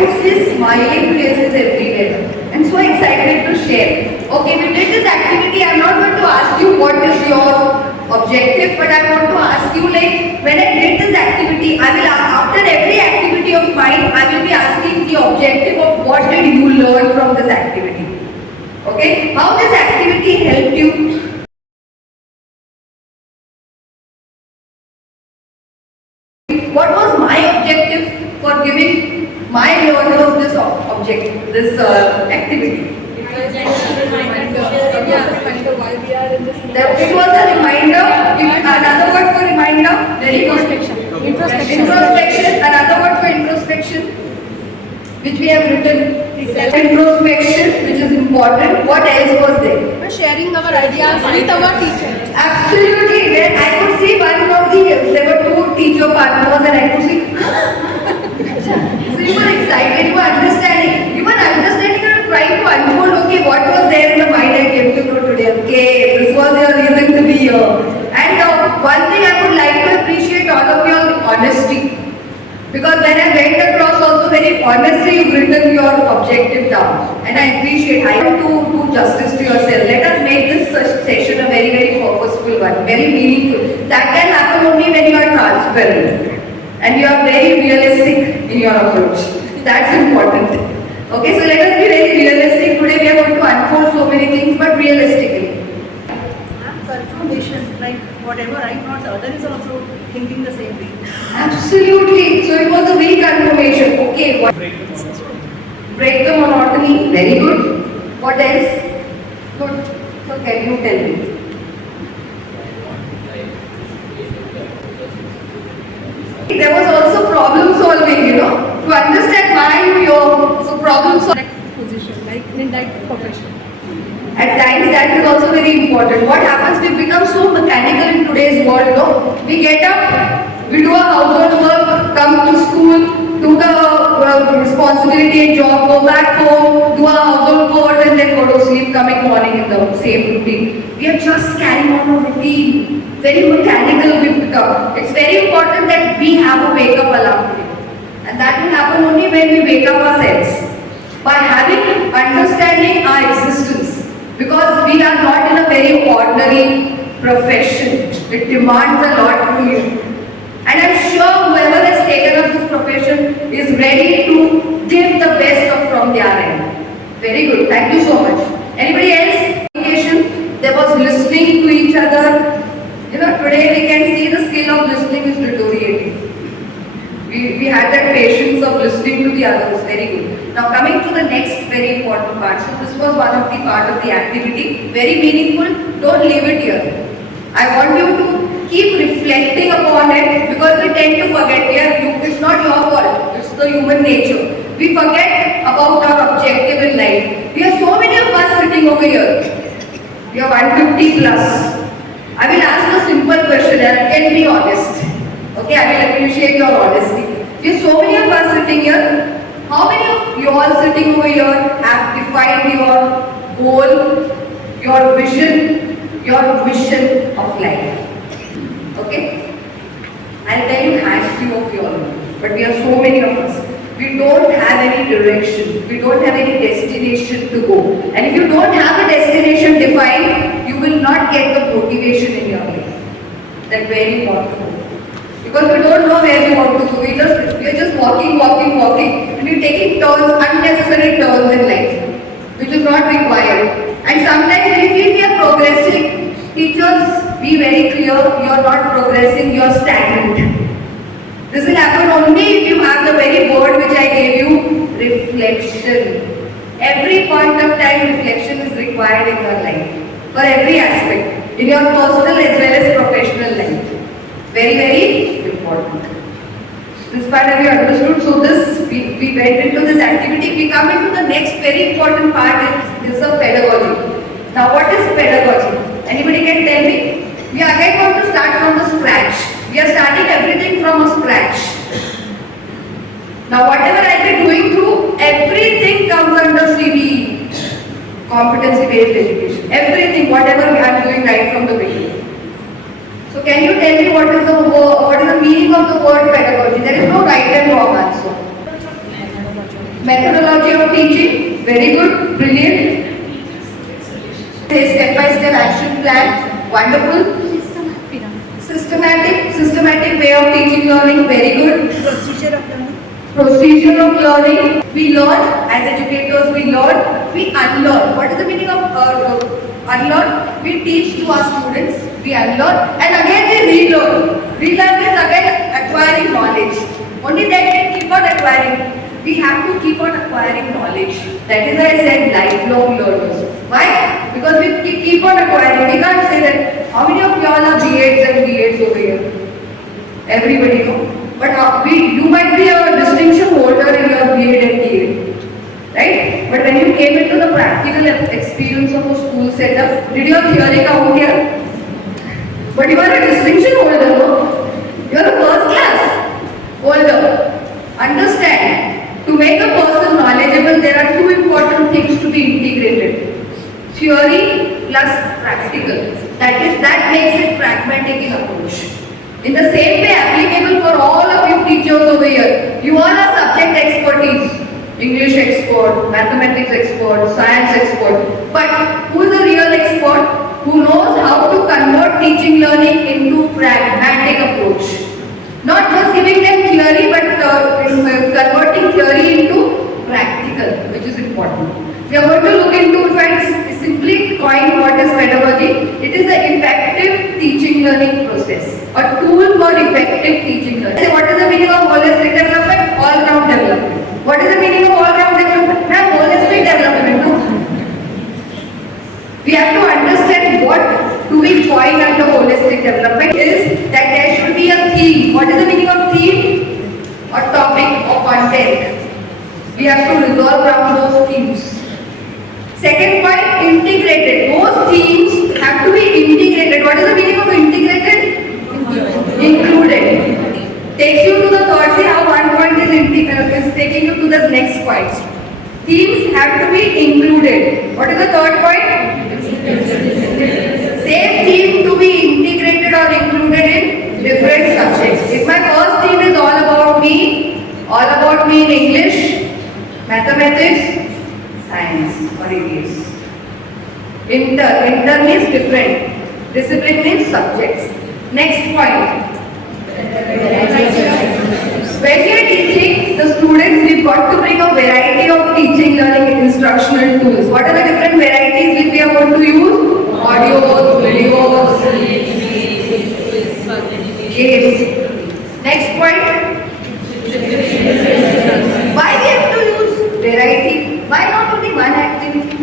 could see smiling faces everywhere and so excited to share. Okay, we did this activity. I'm not going to ask you what is your objective, but I want to ask you, like, when I did this activity, I will, after every activity of mine, I will be asking the objective of what did you learn from this activity. Okay, how this activity helped you? What was my objective for giving my learners this object, this activity? It was a reminder. Another word for reminder. Very good. Introspection. Another word for introspection, which we have written. Introspection, which is important. What else was there? Sharing our ideas with our teachers. Absolutely. When I could see one of the, there were two teacher partners, and I could see. So you were excited, you were understanding. You were understanding and trying to unfold, okay, what was there in the mind I came to know today. Okay, this was your reason to be here. And one thing I would like to appreciate all of your honesty. Because when I went across also very honestly, you've written your objective down. And I appreciate. I want to do justice to yourself. Let us make this session a very, very purposeful one, very meaningful. That can happen only when you are transparent. And you are very realistic in your approach. That's important. Okay, so let us be very realistic. Today we are going to unfold so many things, but realistically. Confirmation, like whatever I thought, the other is also thinking the same way. Absolutely. So it was a reconfirmation. Okay, what? Break the monotony. Very good. What else? Good. So can you tell me? There was also problem solving, to understand why you are so problem solving. Position, like in that profession. At times that is also very important. What happens, we become so mechanical in today's world, no? We get up, we do our household work, come to school, do the responsibility and job, go back home, do our household chores and then go to sleep, coming morning in the same routine. We are just carrying on a routine. Very mechanical we become. It's very important that we have a wake-up alarm today. And that will happen only when we wake up ourselves. By having understanding our existence. Because we are not in a very ordinary profession. It demands a lot from you. And I'm sure whoever has taken up this profession is ready to give the best from their end. Very good. Thank you so much. Anybody else? Communication. There was listening to each other. Today we can see the skill of listening is deteriorating. We had that patience of listening to the others. Very good. Now coming to the next very important part. So this was one of the part of the activity. Very meaningful. Don't leave it here. I want you to keep reflecting upon it because we tend to forget. It's not your fault. It's the human nature. We forget about our objective in life. We have so many of us sitting over here. We are 150 plus. I will ask a simple question and can be honest. Okay, I will appreciate your honesty. We have so many of us sitting here. How many of you all sitting over here have defined your goal, your vision, your mission of life? Okay? I'll tell you handful of you all. But we are so many of us. We don't have any direction. We don't have any destination to go. And if you don't have a destination defined, you will not get the motivation in your life. That's very important. Because we don't know where we want to go. We are just walking. And we're taking turns, unnecessary turns in life, which is not required. And sometimes we feel we are progressing. Teachers, be very clear, you are not progressing, you are stagnant. This will happen only if you have the very word which I gave you, reflection. Every point of time, reflection is required in your life. For every aspect. In your personal as well as professional life. Very, very important. This part have you understood? So we went into this activity. We come into the next very important part is the pedagogy. Now what is pedagogy? Anybody can tell me? We are again going to start from the scratch. We are starting everything from a scratch. Now whatever I be doing through, everything comes under CBE, competency based education. Everything, whatever I am doing right from the beginning. So can you tell me what is the meaning of the word pedagogy? There is no right and wrong answer. of teaching, very good, brilliant. Step-by-step action plan, wonderful. Systematic way of teaching learning, very good. Procedure of learning. Procedure of learning. We learn as educators. We learn. We unlearn. What is the meaning of unlearn? We teach to our students. We unlearn, and again we relearn. Relearn is again acquiring knowledge. Only then we keep on acquiring. We have to keep on acquiring knowledge. That is why I said lifelong learners. Why? Because we keep on acquiring. We can't say that how many of y'all are B.Eds and B.Eds over here? Everybody know. But you might be a distinction holder in your B.Ed and B.Ed. Right? But when you came into the practical experience of a school setup, did your theory count here? But you are a distinction holder, no? You are a first class holder. Understand, to make a person knowledgeable, there are two important things to be integrated. Theory plus practical. That makes it pragmatic in approach. In the same way, applicable for all of you teachers over here. You are a subject expertise. English expert, mathematics expert, science expert. But who is a real expert? Who knows how to convert teaching learning into pragmatic approach. Not just giving them theory, but converting theory into practical, which is important. We are going to look into, if I simply coin what is pedagogy, it is an effective teaching learning process. A tool for effective teaching learning. What is the meaning of holistic development? All-round development. What is the meaning of all-round development? Now, holistic development. No? We have to understand what do we coin under holistic development is that there should be a theme. What is the meaning of theme? Or topic or content. We have to resolve around those themes. Second point, integrated. Those themes have to be integrated. What is the meaning of integrated? Included. Takes you to the third. See how one point is taking you to the next point. Themes have to be included. What is the third point? Same theme to be integrated or included in different subjects. If my first theme is all about me in English, mathematics, science or EVS. Intern is different. Discipline means subjects. Next point. When we are teaching the students, we've got to bring a variety of teaching, learning, instructional tools. What are the different varieties which we are going to use? Audios, videos, games. Next point. Why we have to use variety? Why not only one activity?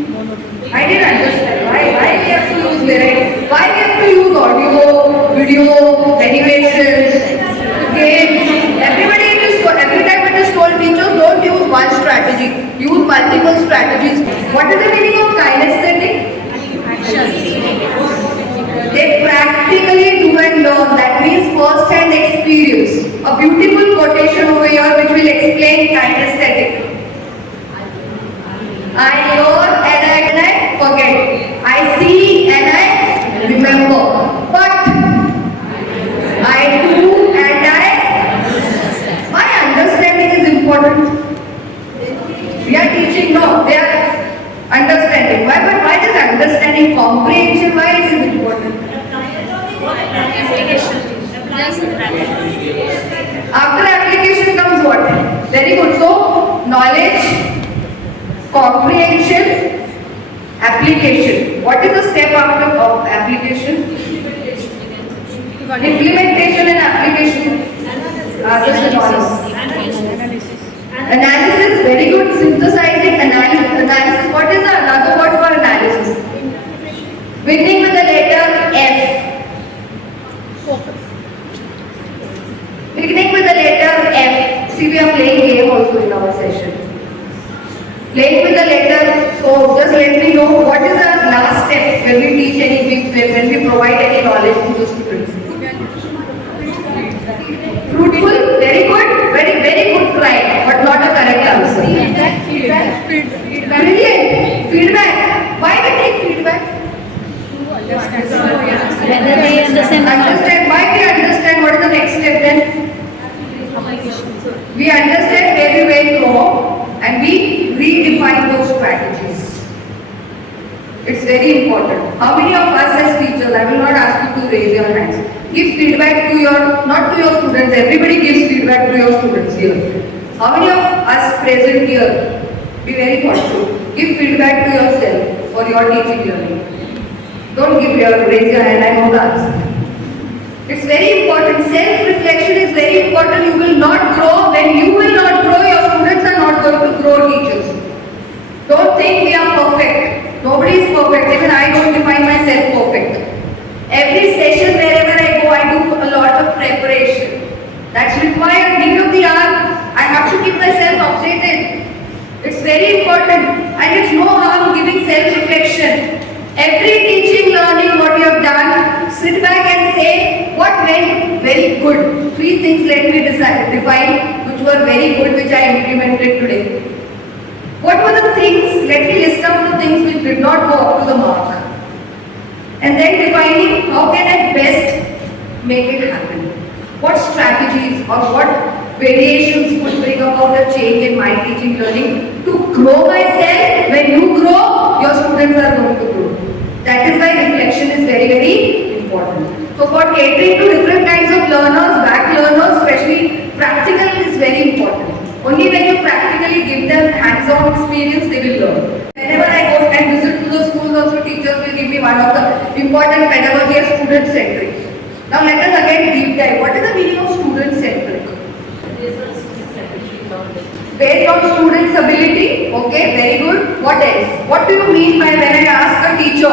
I didn't understand. Why we have to use variety? Why we have to use audio, video, animations, games? Every time it is told, teachers don't use one strategy, use multiple strategies. What is the meaning of kinesthetic? They practically do and learn. That means first-hand experience. A beautiful quotation over here which will explain kinesthetic. I hear and I forget. I see and I remember. But I do and my understanding is important. We are teaching, no, they are understanding. Why is understanding comprehension? Why is it important? After application comes what? Very good. So, knowledge, comprehension, application. What is the step after application? Implementation and application. Analysis, very good. Synthesizing, analysis. What is the another word for analysis? Beginning with the letter F. Focus. Beginning with the letter F. See, we are playing game also in our session. Playing with the letter, so just let me know what is the last step when we teach when we provide any knowledge to the students. Fruitful, very good, very good try, but not a correct answer. Feedback. Brilliant. Feedback. Why we take feedback? Whether they understand. Understand. Why we understand? What is the next step then? We understand where we went wrong and we redefine those strategies. It's very important. How many of us as teachers, I will not ask you to raise your hands, give feedback to your, not to your students, everybody gives feedback to your students here. How many of us present here, be very thoughtful, give feedback to yourself for your teaching learning. Don't raise your hand, I know the answer. It's very important. Self-reflection is very important. You will not grow. When you will not grow, your students are not going to grow teachers. Don't think we are perfect. Nobody is perfect. Even I don't define myself perfect. Every session, wherever I go, I do a lot of preparation. That's required. Need of the hour. I have to keep myself updated. It's very important. And it's no harm giving self-reflection. Every teaching, learning, what you have done, sit back and say, what went very good. 3 things let me define which were very good, which I implemented today. What were the things, let me list out the things which did not go up to the mark. And then defining how can I best make it happen. What strategies or what variations would bring about a change in my teaching learning to grow myself. When you grow, your students are going to grow. That is why reflection is very, very important. So for catering to different kinds of learners, back learners, especially practical is very important. Only when you practically give them hands-on experience, they will learn. Whenever I go and visit to the schools, also teachers will give me one of the important pedagogy as student-centric. Now let us again deep dive. What is the meaning of student-centric? Based on students' ability. Okay, very good. What else? What do you mean by when I ask a teacher,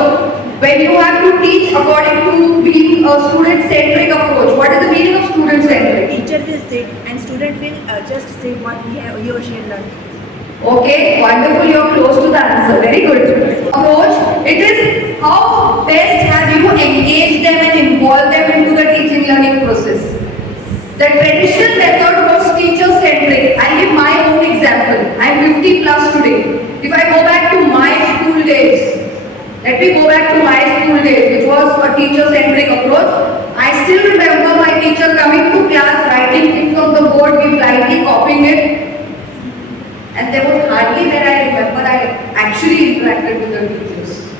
when you have to teach according to being a student-centric approach? What is the meaning of student-centric? Teacher will sit and student will just say what he or she learned. Okay, wonderful. You are close to the answer. Very good. Approach. It is how best have you engaged them and involved them into the teaching learning process. The traditional method was teacher-centric. I'll give my own example. I'm 50 plus today. If I go back to my school days, let me go back to my school days, which was a teacher-centric approach. I still remember my teacher coming to class, writing things on the board, we blindly copying it. And there was hardly when I remember I actually interacted with the teachers.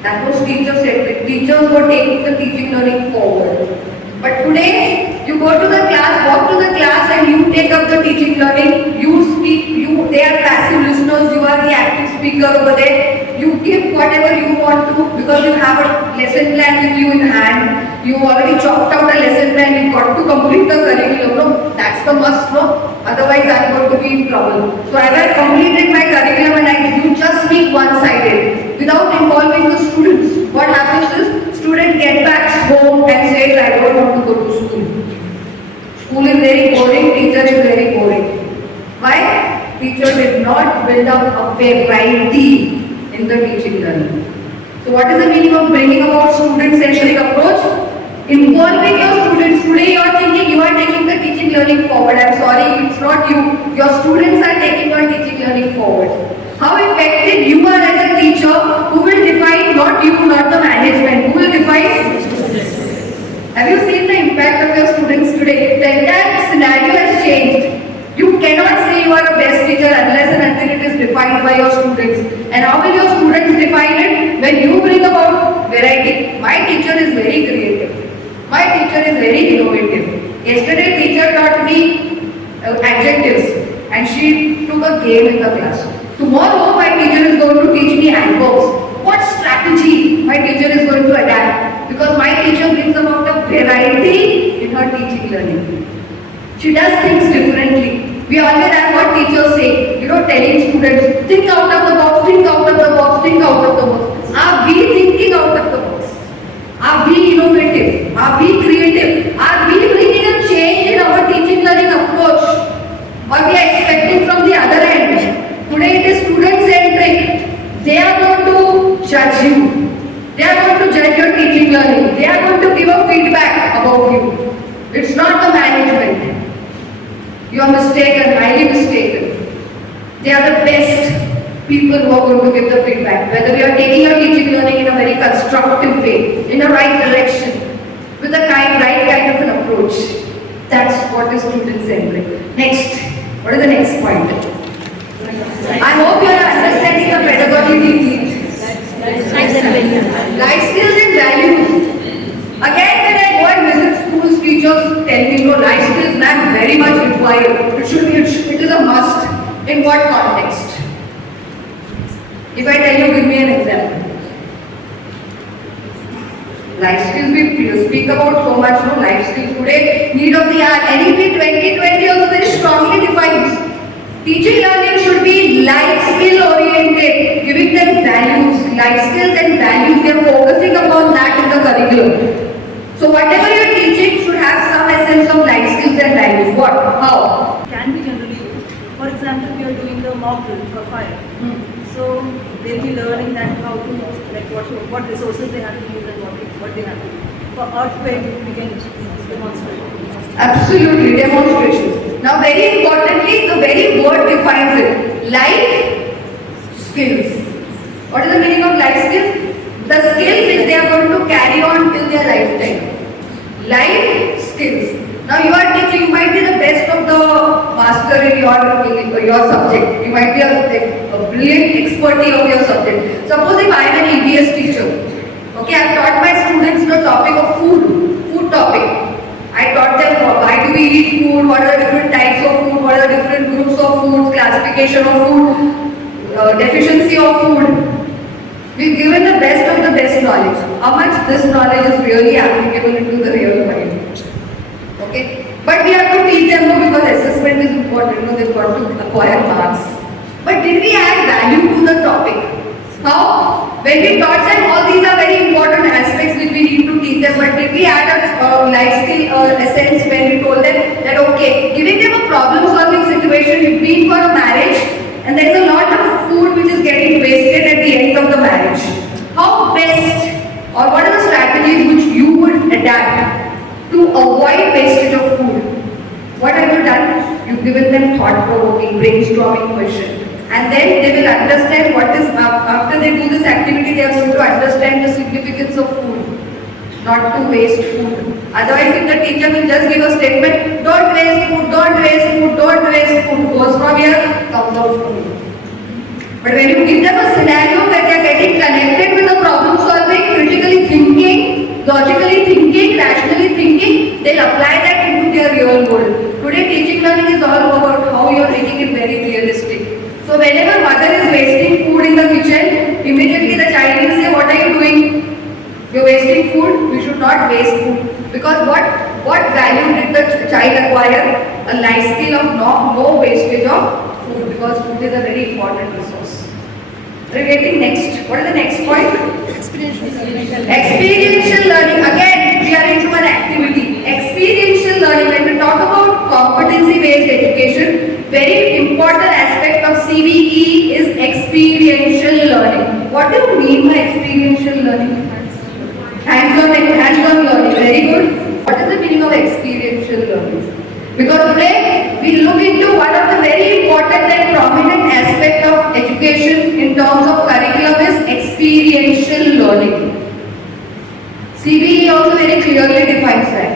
That was teacher-centric. Teachers were taking the teaching learning forward. But today, you go to the class, walk to the class and you take up the teaching learning, you speak, they are passive listeners, you are the active speaker over there, you give whatever you want to because you have a lesson plan with you in hand, you already chopped out a lesson plan, you got to complete the curriculum, no, that's the must, no, otherwise I am going to be in trouble. So as I completed my curriculum and you just speak one-sided without involving the students, what happens is, student get back home and says, I don't want to go to school. School is very boring, teacher is very boring. Why? Teacher did not build up a variety in the teaching learning. So what is the meaning of bringing about student-centric approach? Involving your students. Today you are thinking you are taking the teaching learning forward. I'm sorry, it's not you. Your students are taking your teaching learning forward. How effective you are as a teacher, who will define, not you, not the management, who will define? Have you seen the impact of your students today? The entire scenario has changed. You cannot say you are a best teacher unless and until it is defined by your students. And how will your students define it? When you bring about variety. My teacher is very creative. My teacher is very innovative. Yesterday teacher taught me adjectives and she took a game in the class. Tomorrow my teacher is going to teach me adverbs. What strategy my teacher is going to adapt? Because my teacher brings about a variety in her teaching learning. She does things differently. We always have what teachers say, telling students, think out of the box, think out of the box, think out of the box. Are we thinking out of the box? Are we innovative? Are we creative? Are we bringing a change in our teaching learning approach? Or we are expecting from the other end? Today it is student-centric. They are going to judge you. They are going to judge your teaching learning. They are going to give a feedback about you. It's not the management. You are mistaken, highly mistaken. They are the best people who are going to give the feedback. Whether you are taking your teaching learning in a very constructive way, in the right direction, with the right kind of an approach. That's what is student-centric. Next, what is the next point? I hope you are understanding the pedagogy deeply. Life and values. Life skills and values. Again, when I go and visit schools, teachers tell me, no, life skills, ma'am, very much required. It is a must. In what context? If I tell you, give me an example. Life skills, we speak about so much, no, life skills today, need of the hour. NEP 2020 also very strongly defines. Teaching learning should be life skill oriented, giving them values, life skills and values. They are focusing upon that in the curriculum. So whatever you are teaching should have some essence of life skills and values. What? How? Can be generally used. For example, we are doing the mock drill for fire. So they'll be learning that how to, like what resources they have to use and what they have to do. For earthquake, we can demonstrate. Absolutely, demonstrations. Now very importantly, the very word defines it. Life skills. What is the meaning of life skills? The skills which they are going to carry on till their lifetime. Life skills. Now you are teaching, you might be the best of the master in your subject. You might be a brilliant expertise of your subject. Suppose if I am an EVS teacher, okay, I have taught my students the topic of food topic. I taught them why do we eat food, what are the different types of food, what are the different groups of food, classification of food, deficiency of food. We've given the best of the best knowledge. How much this knowledge is really applicable into the real world? Okay, but we have to teach them no, because assessment is important. No, they've got to acquire marks. But did we add value to the topic? How? When we taught them all these are very important aspects which we need to teach them. But did we add a life skill essence when we told them that okay, giving them a problem-solving situation, you've been for a marriage and there is a lot of food which is getting wasted at the end of the marriage. How best or what are the strategies which you would adapt to avoid wastage of food? What have you done? You've given them thought-provoking, brainstorming question. And then they will understand what is, after they do this activity, they are going to understand the significance of food, not to waste food. Otherwise, if the teacher will just give a statement, don't waste food, don't waste food, don't waste food, goes from here, comes out from here. But when you give them a scenario where they are getting connected with the problem solving, critically thinking, logically thinking, rationally thinking, they'll apply that into their real world. Today, teaching learning is all about how you are making it very realistic. So whenever mother is wasting food in the kitchen, immediately the child will say, what are you doing? You're wasting food, you should not waste food. Because what value did the child acquire? A life skill of no wastage of food, because food is a very important resource. We're getting next. What is the next point? Experiential learning. Again, we are into an activity. Experiential learning. When we talk about competency-based education, very important aspect of CBE is experiential learning. What do you mean by experiential learning? Hands-on learning. Very good. What is the meaning of experiential learning? Because today we look into one of the very important and prominent aspect of education in terms of curriculum is experiential learning. CBE also very clearly defines that.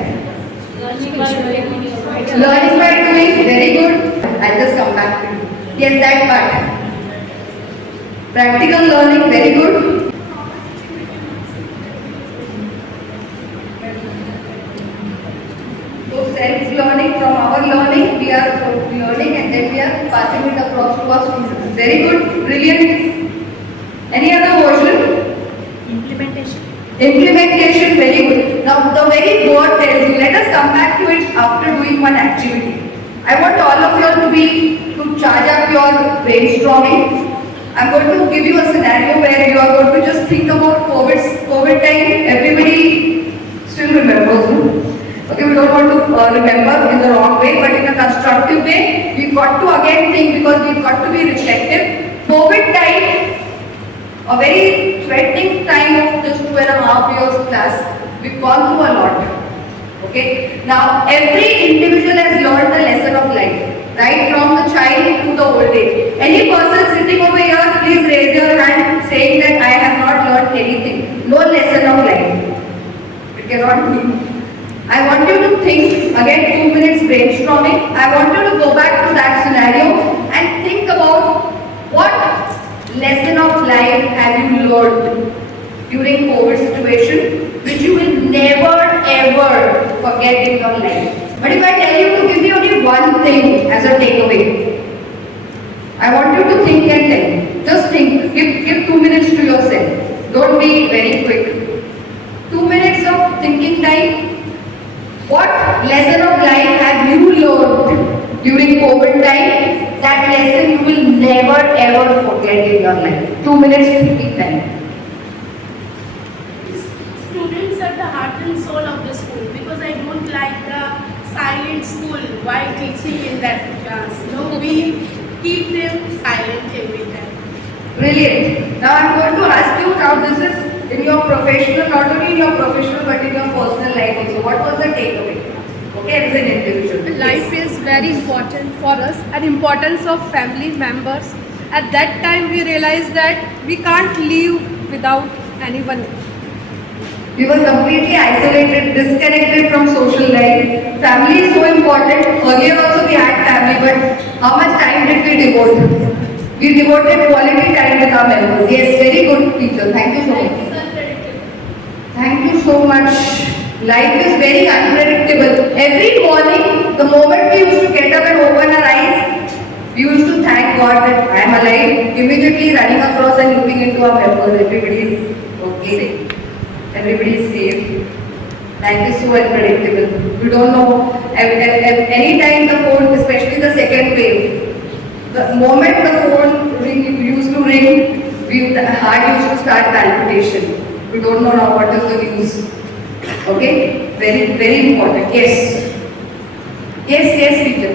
Learning by doing, very good. I'll just come back to you. Yes, that part. Practical learning, very good. So self-learning, from our learning, we are learning and then we are passing it across to our students. Very good, brilliant. Any other version? Implementation, very good. Now the very word tells you, let us come back to it after doing one activity. I want all of you all to charge up your brainstorming. I'm going to give you a scenario where you are going to just think about COVID time. Everybody still remembers. Okay, we don't want to remember in the wrong way, but in a constructive way. We've got to again think because we've got to be reflective. COVID time, a very threatening time of just 2.5 years class. We've gone through a lot. Okay. Now every individual has learned the lesson of life, right? From the child to the old age. Any person sitting over here, please raise your hand saying that I have not learned anything. No lesson of life. It cannot be. I want you to think, again 2 minutes brainstorming. I want you to go back to that scenario and think about situation which you will never ever forget in your life. But if I tell you to give me only one thing as a takeaway, I want you to think and tell. Just think. Give 2 minutes to yourself. Don't be very quick. 2 minutes of thinking time. What lesson of life have you learned during COVID time? That lesson you will never ever forget in your life. 2 minutes thinking time. Students are the heart and soul of the school because I don't like the silent school while teaching in that class. No, we keep them silent every time. Brilliant. Now I'm going to ask you now this is in your professional, not only in your professional but in your personal life also. What was the takeaway? Okay, as an individual. Life is very important for us and importance of family members. At that time we realized that we can't live without anyone. We were completely isolated, disconnected from social life. Family is so important. Earlier also we had family, but how much time did we devote? We devoted quality time with our members. Yes, very good teacher. Thank you so much. Thank you so much. Life is very unpredictable. Every morning, the moment we used to get up and open our eyes, we used to thank God that I am alive. Immediately running across and looking into our members. Everybody is okay. Everybody is safe. Life is so unpredictable. We don't know. Any time the phone, especially the second wave, the moment the phone used to ring, the heart used to start palpitation. We don't know now what is the news. Okay? Very, very important. Yes. Yes, teacher.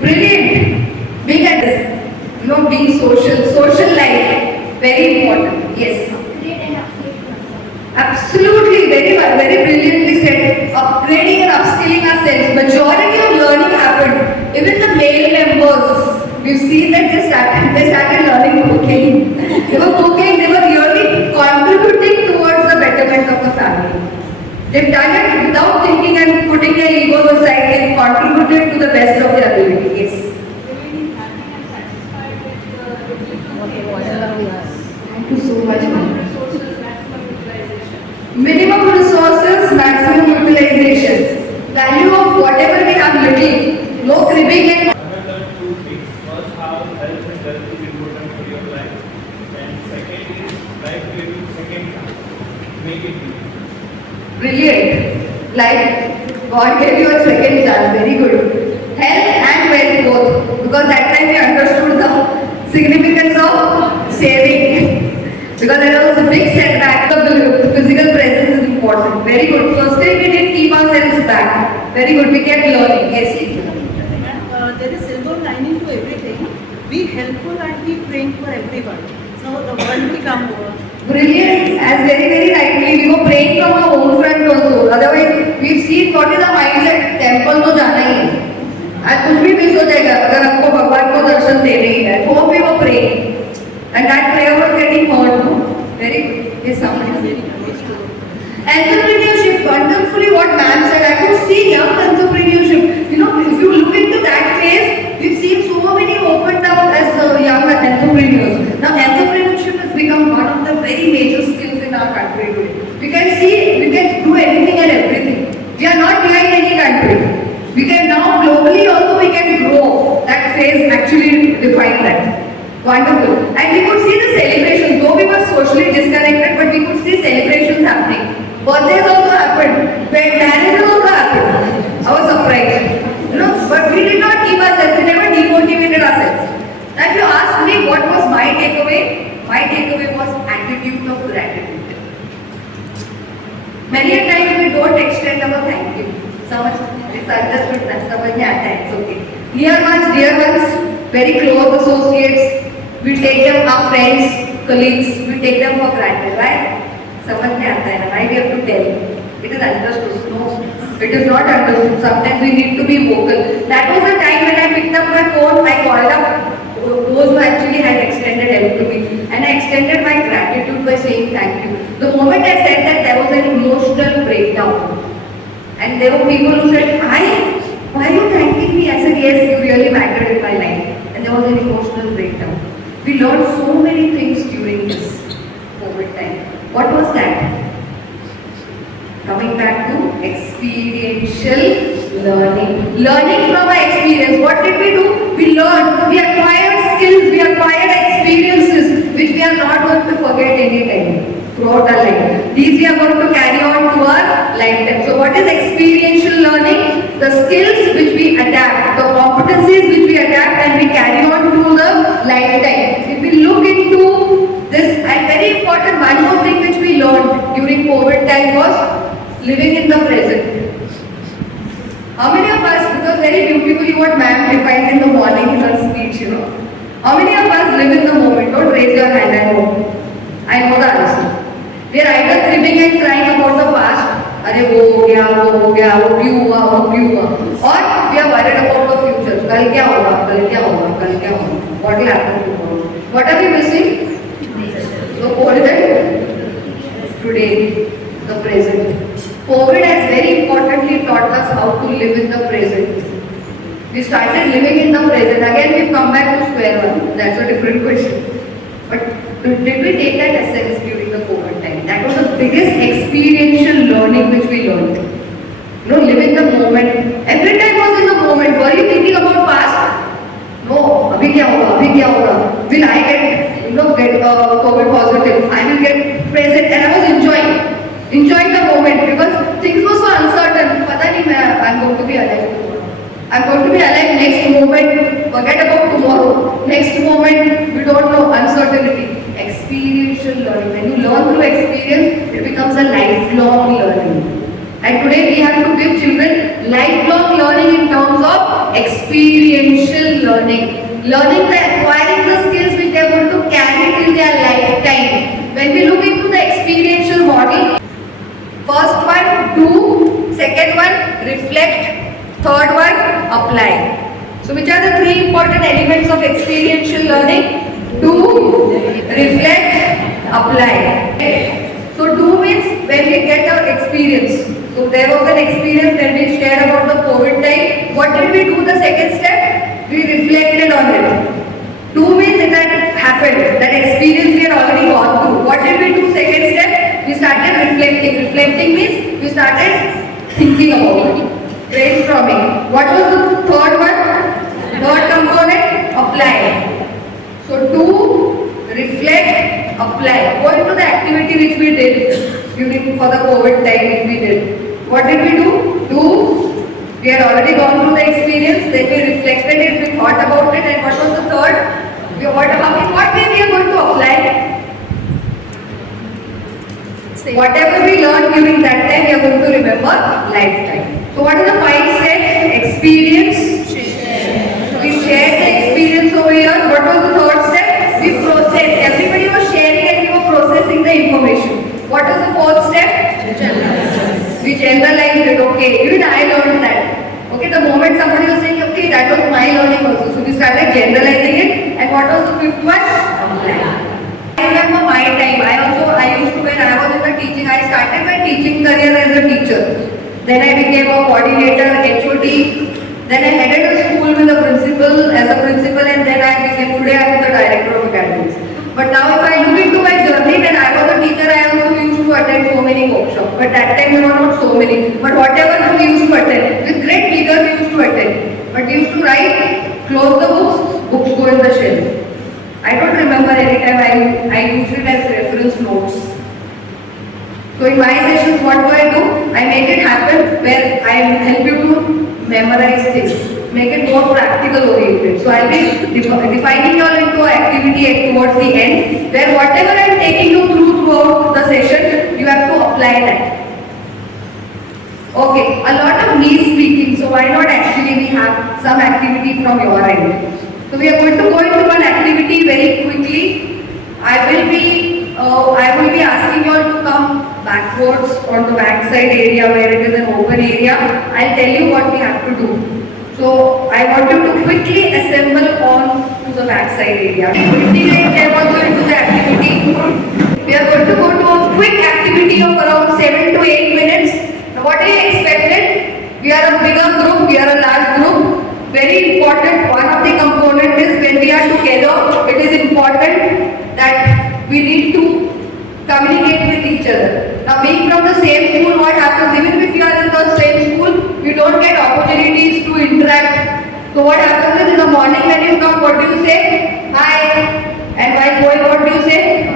Brilliant. Being at this, being social life, very important. Yes. Absolutely, very brilliantly said. Upgrading and upskilling ourselves. Majority of learning happened. Even the male members, we've seen that they started learning cooking. They were cooking, they were really contributing towards the betterment of the family. They've done it without thinking and putting their egos aside. They've contributed to the best of their ability. Yes. Thank you so much, ma'am. Minimum resources, maximum utilization. Value of whatever we have little. No cribbing and I have learned two things. First, how health and wealth is important for your life. And second is life giving second chance. Make it good. brilliant. Like God gave you a second chance. Very good. Health and wealth both. Because that time we understood the significance of saving. Because there was a big setback. The physical presence is important. Very good. First time we didn't keep ourselves back. Very good. We kept learning. Yes, teacher. There is silver lining to everything. Be helpful and be praying for everyone. So the world will come over. Brilliant. As very rightly, we were praying from our own front also. Otherwise, we've seen what is the mindset. Temple तो जाना ही है. आज कुछ भी miss हो जाएगा अगर हमको भगवान को दर्शन देने ही है. Hope we were praying. And that prayer was getting heard. No? Very good. Yes, somebody. Entrepreneurship, wonderfully what ma'am said. I could see young entrepreneurship. You know, if you look into that phase, we've seen so many opened up as young entrepreneurs. Now, entrepreneurship has become one of the very major skills in our country today. We can do anything and everything. We are not behind any country. We can now globally also we can grow. That phase actually defined that. Wonderful. And we could see the celebrations, though we were socially disconnected, but we could see celebrations happening. Birthdays also happened, marriages also happened. I was surprised. You know, but we did not keep ourselves, we never demotivated ourselves. Now if you ask me what was my takeaway was attitude of gratitude. Many a time we don't extend our thank you. It's understood that, it's okay. Dear ones, very close associates, we take them, our friends, colleagues, we take them for granted, right? Why we have to tell? It is understood. No, it is not understood. Sometimes we need to be vocal. That was the time when I picked up my phone, I called up those who actually had extended help to me. And I extended my gratitude by saying thank you. The moment I said that, there was an emotional breakdown. And there were people who said, why are you thanking me? I said, yes, you really mattered in my life. And there was an emotional breakdown. We learned so many things during this COVID time. What was that? Coming back to experiential learning. Learning from our experience. What did we do? We learned. We acquired skills. We acquired experiences which we are not going to forget anytime throughout our life. These we are going to carry on to our lifetime. So what is experiential learning? The skills which we adapt, the competencies which we adapt and we carry on to the lifetime. If we look into this, and very important, one more thing which we learned during COVID time was living in the present. How many of us, because very beautifully what ma'am defined in the morning in her speech, how many of us live in the moment? Don't raise your hand, I know the answer. We are either cribbing and crying about the past, अरे वो हो गया, वो क्यों हुआ, और we are worried about the future. कल क्या होगा, what will happen tomorrow? What are we missing? The present, today, the present. COVID has very importantly taught us how to live in the present. We started living in the present. Again, we've come back to square one. That's a different question. But did we take that essence during the COVID time? That was the biggest experiential learning which we learned. Live in the moment. Every time was in the moment. Were you thinking about past? No. Abhi kya hoga? Will I get COVID positive? I will get present, and I was enjoying the moment because things were so uncertain. Pata nahi I'm going to be alive tomorrow. I'm going to be alive next moment. Forget about tomorrow. Next moment, we don't know. Uncertainty. Experiential learning. When you learn through experience, it becomes a lifelong learning. And today we have to give children lifelong learning in terms of experiential learning. Learning by acquiring the skills which they are going to carry till their lifetime. When we look into the experiential model, first one, do. Second one, reflect. Third one, apply. So which are the three important elements of experiential learning? Do, reflect, apply. Okay. So do means when we get our experience. So there was an experience when we shared about the COVID time. What did we do the second step? We reflected on it. Do means it had happened. That experience we had already gone through. What did we do second step? We started reflecting. Reflecting means we started thinking about it. Brainstorming. What was the third one? Third component, apply. So do, reflect, apply. Go into the activity which we did for the COVID time which we did. What did we do? Do. We had already gone through the experience, then we reflected it, we thought about it, and what was the third? What way we are going to apply? Whatever we learned during that time, we are going to remember lifetime. So what are the 5 steps? Experience. We shared the experience over here. What was the third step? We processed. Everybody was sharing and we were processing the information. What is the fourth step? We generalized it. Okay, even I learned that. Okay, the moment somebody was saying, okay, that was my learning also. So we started generalizing it. And what was the fifth one? I remember my time. I used to, when I was in the teaching, I started my teaching career as a teacher. Then I became a coordinator, HOD. Then I headed a school with a principal, and then today I am the director of academies. But now if I look into my journey, when I was a teacher, I also used to attend so many workshops. But that time there were not so many. But whatever we used to attend, with great vigor we used to attend. But we used to write, close the books go in the shelf. I don't remember any time I used it as reference notes. So in my sessions, what do? I make it happen where I help you to memorize things, make it more practical oriented. So I'll be defining you all into an activity towards the end, where whatever I'm taking you throughout the session, you have to apply that. Okay, a lot of me speaking, so why not actually we have some activity from your end. So we are going to go into one activity very quickly. I will be asking you all to come backwards on the backside area where it is an open area. I'll tell you what we have to do. So I want you to quickly assemble on to the backside area. Integrate them also into the activity. We are going to go to a quick activity of around 7 to 8 minutes. Now what do you expected? We are a bigger group, we are a large group. Very important, one of the components is when we are together, it is important important that we need to communicate with each other. Now being from the same school, what happens, even if you are in the same school, you don't get opportunities to interact. So what happens is in the morning when you come, what do you say? Hi. And while going, what do you say?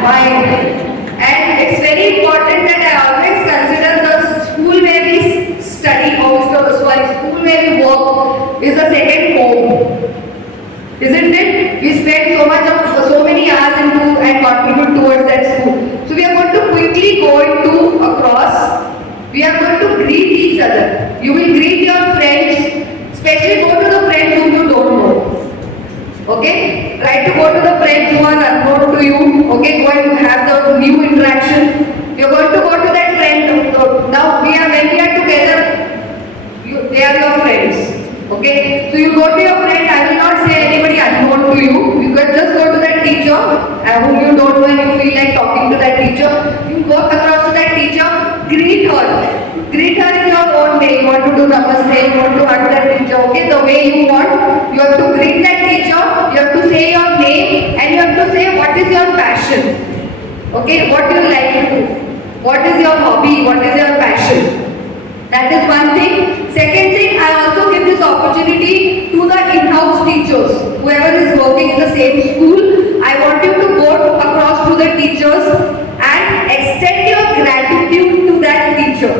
Bye. And it's very important that I always consider the school where we study, school where we work is the second home. Isn't it? We spend so many hours into and contribute towards that school. So we are going to quickly go into across. We are going to greet each other. You will greet your friends, especially go to the friends whom you don't know. Okay? Try to go to the friends who are unknown to you. Okay? Go and have the new interaction. You are going to go to that friend. Now when we are together, they are your friends. Okay? So you go to your friend, I will not say anybody unknown to you. You can just go to that teacher whom you don't know and you feel like talking to that teacher. You go across to that teacher, greet her. Greet her in your own way. You want to do namaste, you want to hug that teacher. Okay, the way you want. You have to greet that teacher, you have to say your name and you have to say what is your passion. Okay, what do you like to do? What is your hobby? What is your passion? That is one thing. Second thing, I also give this opportunity to the in-house teachers. Whoever is working in the same school, I want you to go across to the teachers and extend your gratitude to that teacher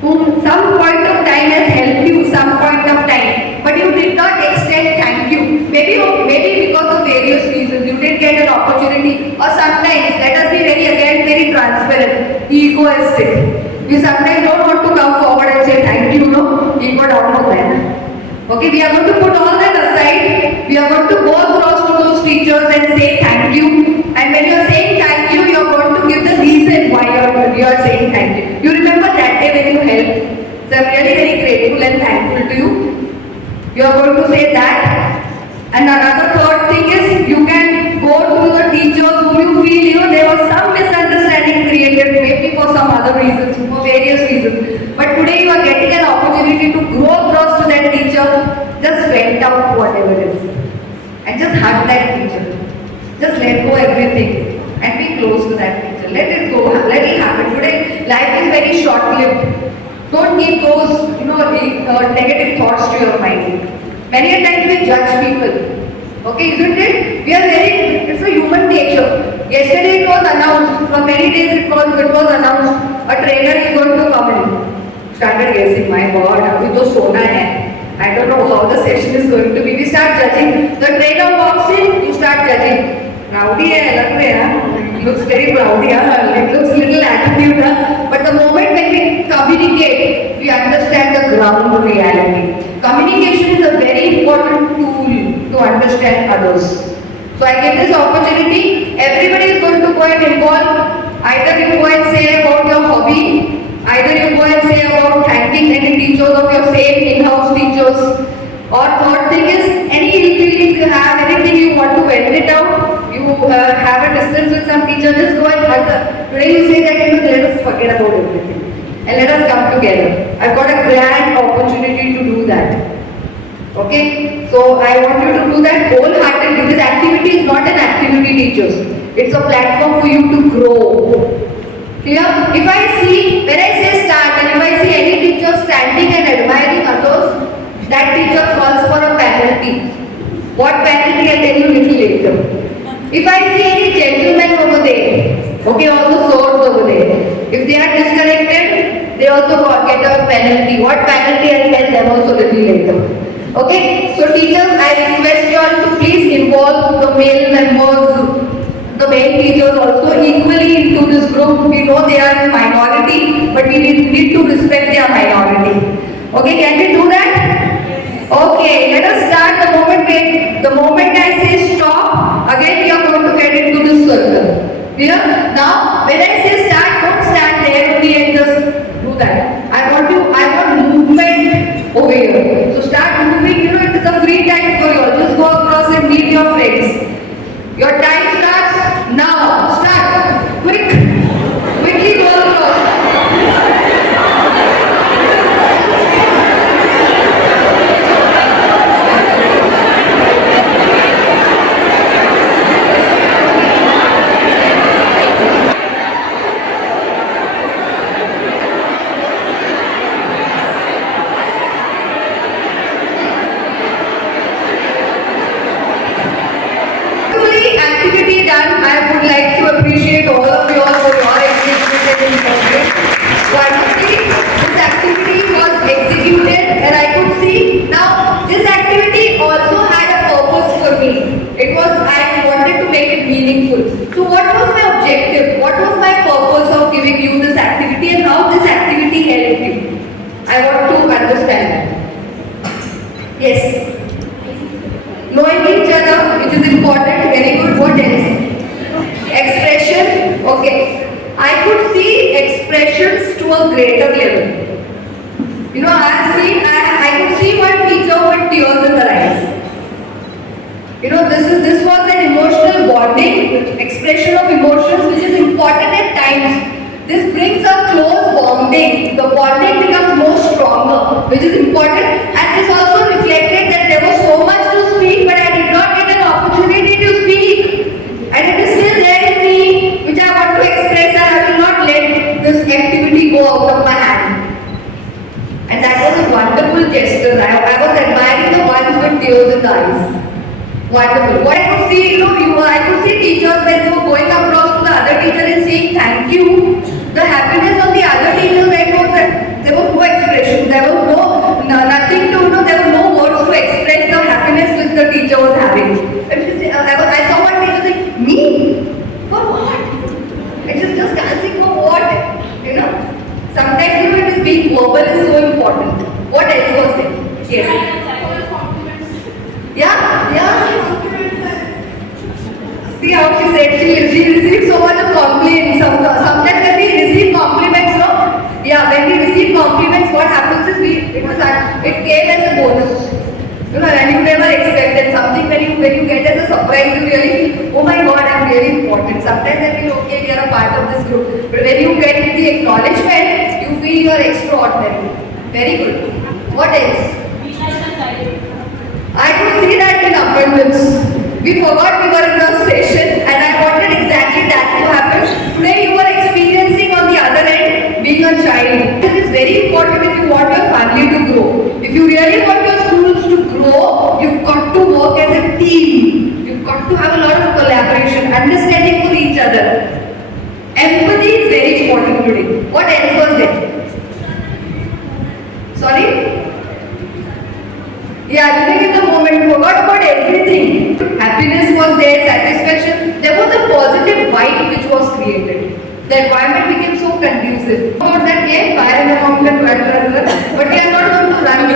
whom some point of time has helped you, some point of time, but you did not extend thank you. Maybe because of various reasons, you didn't get an opportunity, or sometimes, let us be very transparent, egoistic. We sometimes don't want to come forward and say thank you, no? Ego down hota hai na. Okay, we are going to put all that aside. We are going to go across to those teachers and say thank you. And when you are saying thank you, you are going to give the reason why you are saying thank you. You remember that day when you helped. So I am very grateful and thankful to you. You are going to say that. And another third thing is you can go to the teachers whom you feel, there was some misunderstanding created, maybe for some other reasons, for various reasons. But today you are getting an opportunity to go across to that teacher, just vent out whatever it is. And just hug that teacher. Just let go everything and be close to that teacher. Let it go, let it happen. Today life is very short-lived. Don't keep those negative thoughts to your mind. Many a times we judge people. Okay, isn't it? It's a human nature. Yesterday it was announced, for many days it was announced, a trainer is going to come in. Started guessing, my God, abhi to sona hai. I don't know how the session is going to be. We start judging. The trainer walks in, you start judging. Rowdy hai, lag rahe hai. It looks very rowdy, it looks little attitude. But the moment when we communicate, we understand the ground reality. Communication is a very important tool to understand others. So I give this opportunity. Everybody is going to go and involve. Either you go and say about your hobby, either you go and say about thanking any teachers of your same in-house teachers. Or third thing is, any ill feelings you have, anything you want to vent it out, you have a distance with some teacher, just go and hug them. Today you say that, let us forget about everything. And let us come together. I've got a grand opportunity to do that. Okay? So I want you to do that wholeheartedly. This activity is not an activity, teachers. It's a platform for you to grow. Clear? When I say start, and if I see any teacher standing and admiring others, that teacher calls for a penalty. What penalty, I'll tell you little later. If I see any gentlemen over there, okay, all the swords over there, if they are disconnected, they also get a penalty. What penalty, I'll tell them also little later. Okay, so teachers, I request you all to please involve the male members, the male teachers also equally into this group. We know they are in minority, but we need to respect their minority. Okay, can we do that? Okay, let us start the moment I say stop, again we are going to get into this circle. Clear? Now, when I say start, don't stand there only and just do that. I want movement over here. So start moving, it is a free time for you all. Just go across and meet your friends. Your time starts now. Start. Quickly go across. understand that. Yes. Knowing each other, which is important, very good. What else? Expression, okay. I could see expressions to a greater level. You know, I could see one teacher with tears in their eyes. You know, this was an emotional bonding, expression of emotions, which is important at times. This brings a close bonding. The bonding becomes more stronger, which is important. And this also reflected that there was so much to speak, but I did not get an opportunity to speak. And it is still there in me, which I want to express, and I will not let this activity go out of my hand. And that was a wonderful gesture. I was admiring the ones with tears in the eyes. Wonderful. What I could see, I could see teachers when they were going across to the other teacher and saying thank you. The happiness of the other teachers, there was no expression. There was nothing to, there were no words to express the happiness which the teacher was having. I saw one teacher saying, me? For what? It is just dancing for what? You know? Sometimes it is being verbal is so important. What else was it? Yes. Yeah. See how she said she received so much of compliments. Sometimes when we receive compliments, when we receive compliments, what happens is it came as a bonus. You know, and you never expected something when you get as a surprise, you really feel, oh my God, I'm really important. Sometimes I feel okay, we are a part of this group. But when you get the acknowledgement, you feel you are extraordinary. Very good. What else? I could see that in abundance. We forgot we were in the station and I wanted exactly that to happen. Today you are experiencing on the other end being a child. It is very important if you want your family to grow. If you really want your schools to grow, you've got to work as a team. You've got to have a lot of collaboration, understanding for each other. Empathy is very important today. What else was there? Sorry? Yeah, living in the moment, forgot about everything. Happiness was there, satisfaction. There was a positive vibe which was created. The environment became so conducive. About that game, fire in the mountain, run. But we are not going to run.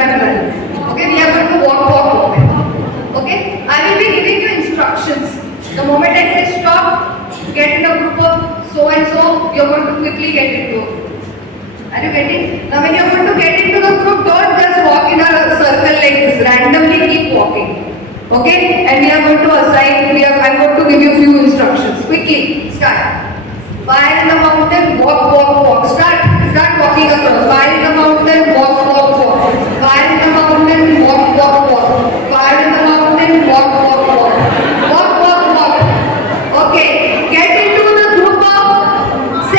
Okay, we are going to walk. Okay, I will be giving you instructions. The moment I say stop, get in a group of so and so, you are going to quickly get into. Are you getting? Now when you are going to get into the group, don't just walk in a circle like this. Randomly keep walking. Okay? And we are going to assign, I'm going to give you a few instructions. Quickly, start. Fire in the mountain, walk. Start walking across. Fire in the mountain, walk. Fire in the mountain, walk. Fire in the mountain, walk. Walk. Okay. Get into the group of 7.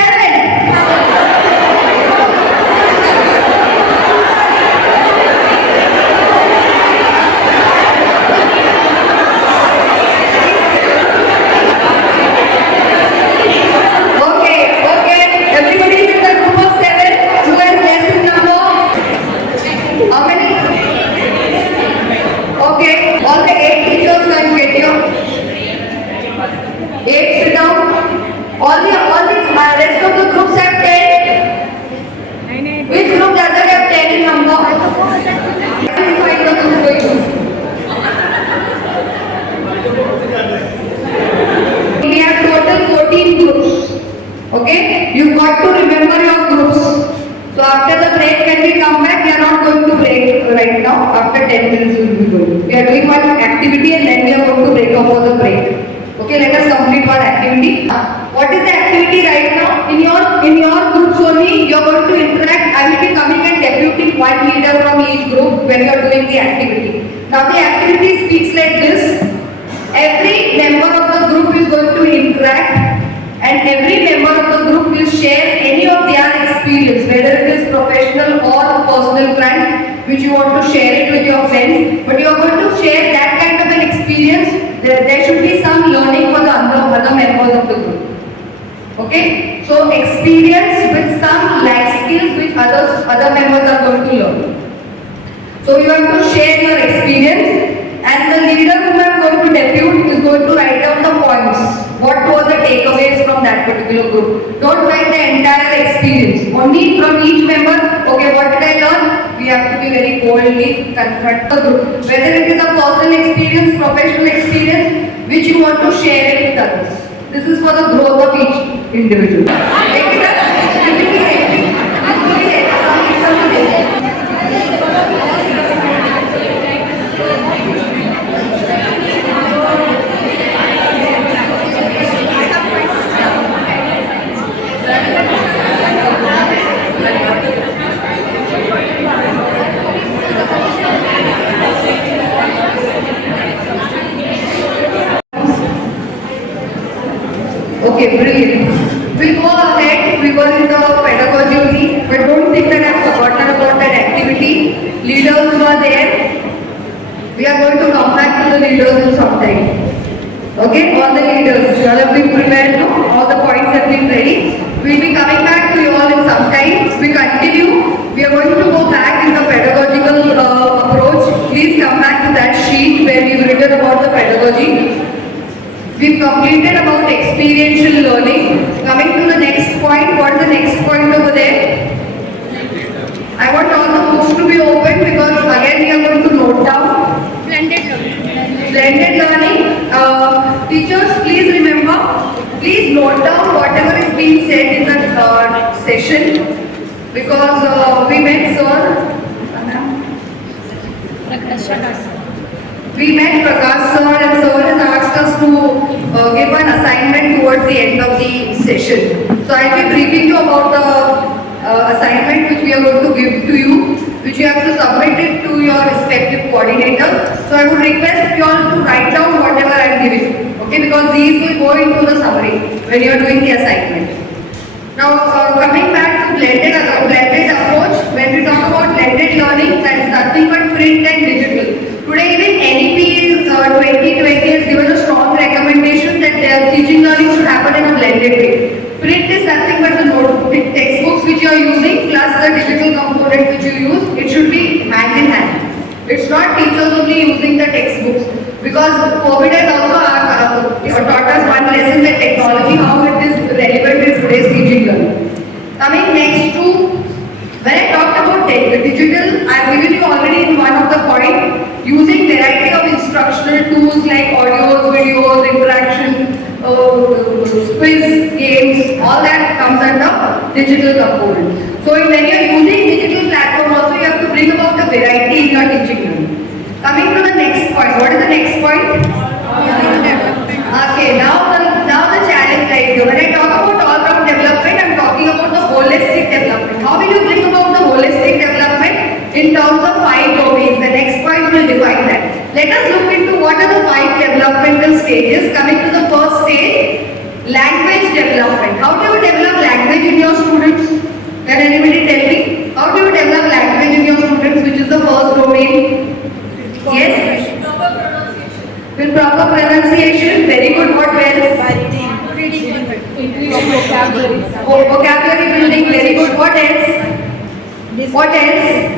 All the rest of the groups have 10. Which group doesn't have 10 in number? Find the group for you. We have total 14 groups. Okay? You got to remember your groups. So after the break, when we come back, we are not going to break right now. After 10 minutes, we will be going. We are doing one activity and then we are going to break off for the break. Okay, let us complete one activity. What is the activity right now? In your groups only, you are going to interact. I will be coming and deputing one leader from each group when you are doing the activity. Now the activity speaks like this. Every member of the group is going to interact and every member of the group will share any of their experience, whether it is professional or personal front, which you want to share it with your friends. But you are going to share that kind of an experience. There should be some learning for the other members of the group. Okay? So experience with some life skills which other members are going to learn. So you have to share your experience and the leader whom I am going to depute is going to write down the points. What were the takeaways from that particular group? Don't write the entire experience. Only from each member, okay, what did I learn? we have to be very boldly confront the group. Whether it is a personal experience, professional experience, which you want to share it with others. This is for the growth of each individual. Take it up. You will be happy. You will be happy. Okay, brilliant. We'll go ahead. We were in the pedagogy only, but don't think that I've forgotten about that activity. Leaders who are there. We are going to come back to the leaders in some time. Okay, all the leaders, you all have been prepared, no? All the points have been ready. We'll be coming back to you all in some time. We continue. We are going to go back in the pedagogical approach. Please come back to that sheet where we've written about the pedagogy. We've completed about experiential learning. Coming to the next point, what is the next point over there? I want all the books to be open because again we are going to note down. Blended learning. Blended learning. Teachers, please remember, please note down whatever is being said in the session because we met Sir. We met Prakash sir and sir has asked us to give an assignment towards the end of the session. So I'll be briefing you about the assignment which we are going to give to you, which you have to submit it to your respective coordinator. So I would request you all to write down whatever I am giving, okay, because these will go into the summary when you are doing the assignment. Now coming back to blended approach, when we talk about blended learning, that is nothing but print and digital. Today even NEP 2020 has given a strong recommendation that their teaching learning should happen in a blended way. Print is nothing but the textbooks which you are using plus the digital component which you use. It should be hand in hand. It's not teachers only using the textbooks because COVID has also taught us one lesson, that technology, how it is relevant in today's teaching learning. Coming next to, when I talked about digital, I have given you already in one of the points, using variety of instructional tools like audios, videos, interaction, quiz, games, all that comes under digital component. So when you are using digital platform also, you have to bring about the variety in your teaching learning. Coming to the next point, what is the next point? Okay, now the challenge lies here. When I talk about all-round development, I am talking about the holistic development. How will you bring about the holistic development in terms of 5 domains? The next point will define that. Let us look into what are the 5 developmental stages. Coming to the first stage, language development. How do you develop language in your students? Can anybody tell me? How do you develop language in your students, which is the first domain? Yes? Proper pronunciation. With proper pronunciation, very good. What else? Reading. Vocabulary building, very good. What else? What else?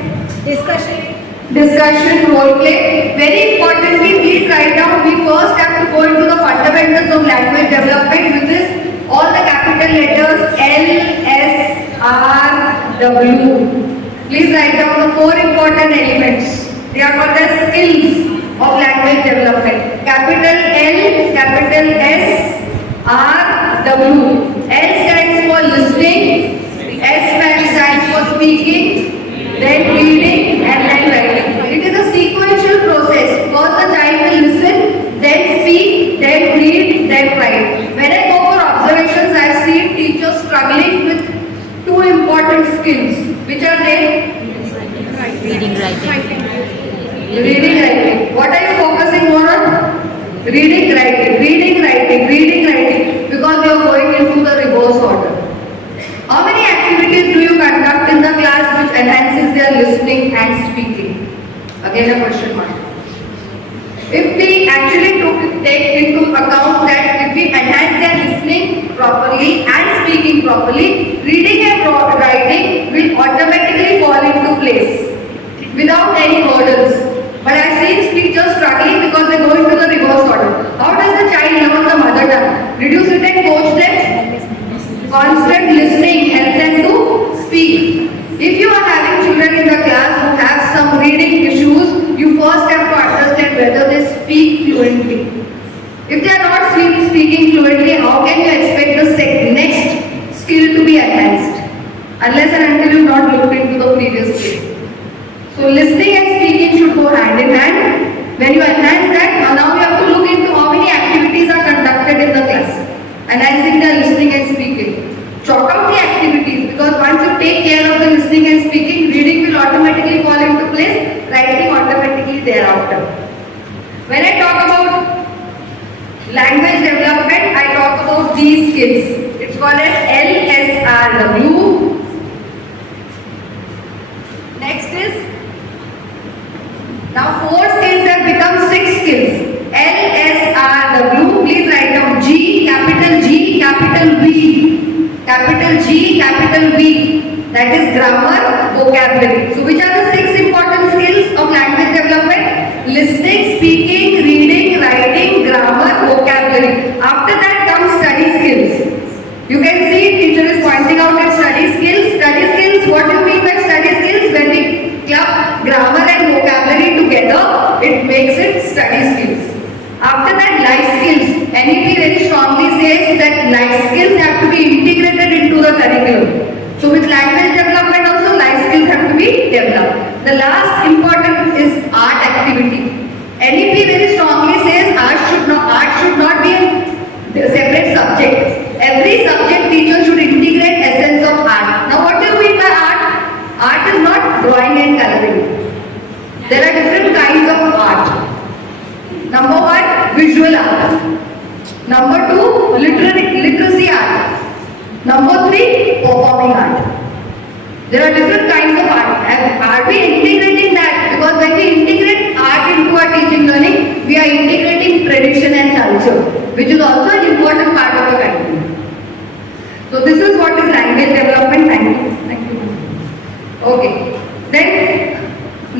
Discussion, role play. Very importantly, please write down, we first have to go into the fundamentals of language development, which is all the capital letters L, S, R, W. Please write down the 4 important elements. They are called as skills of language development. Capital L, capital S, R, W. L stands for listening, S stands for speaking, then reading and then writing. It is a sequential process. First the child will listen, then speak, then read, then write. When I go for observations, I have seen teachers struggling with 2 important skills. Which are they? Reading, writing. Reading, writing. What are you focusing more on? Reading, writing, reading, writing, reading, writing. Because you are going into the reverse order. How many activities do you conduct in the class which enhances their listening and speaking? Again a question mark. If we actually take into account that if we enhance their listening properly and speaking properly, reading and writing will automatically fall into place without any hurdles. But I see teachers struggling because they go into the reverse order. How does the child learn the mother tongue? Did you sit and coach them? Constant listening helps them to speak. If you are having children children in the class who have some reading issues, you first have to understand whether they speak fluently. If they are not speaking fluently, how can you expect the next skill to be enhanced? Unless and until you not looked into the previous skill. So listening and speaking should go hand in hand. When you enhance that, now you have to look into how many activities are conducted in the class. Enhancing the listening and speaking. Chalk out the activities, because once you take care of the listening and speaking, reading will automatically fall into place, writing automatically thereafter. When I talk about language development, I talk about these skills. It's called as LSRW. Next is, now 4 skills have become 6 skills. LSRW, please write down G, capital V. Capital G, capital V. That is grammar, vocabulary. So which are the 6 important skills of language development? Listening, speaking, reading, writing, grammar, vocabulary. After that comes study skills. You can see teacher is pointing out at study skills. Study skills, what do you mean by study skills? When we club grammar and vocabulary together, it makes it study skills. After that, life skills. NEP very strongly says that life skills have to be integrated into the curriculum. So with language development also, life skills have to be developed. The last important is art activity. NEP very strongly says art should not be a separate subject. Every subject teacher should integrate essence of art. Now what do you mean by art? Art is not drawing and coloring. There are different kinds of art. Number 1, visual art. Number 2, literacy art. Number 3, performing art. There are different kinds of art. And are we integrating that? Because when we integrate art into our teaching learning, we are integrating tradition and culture, which is also an important part of the curriculum. So this is what is language development. Thank you. Okay. Then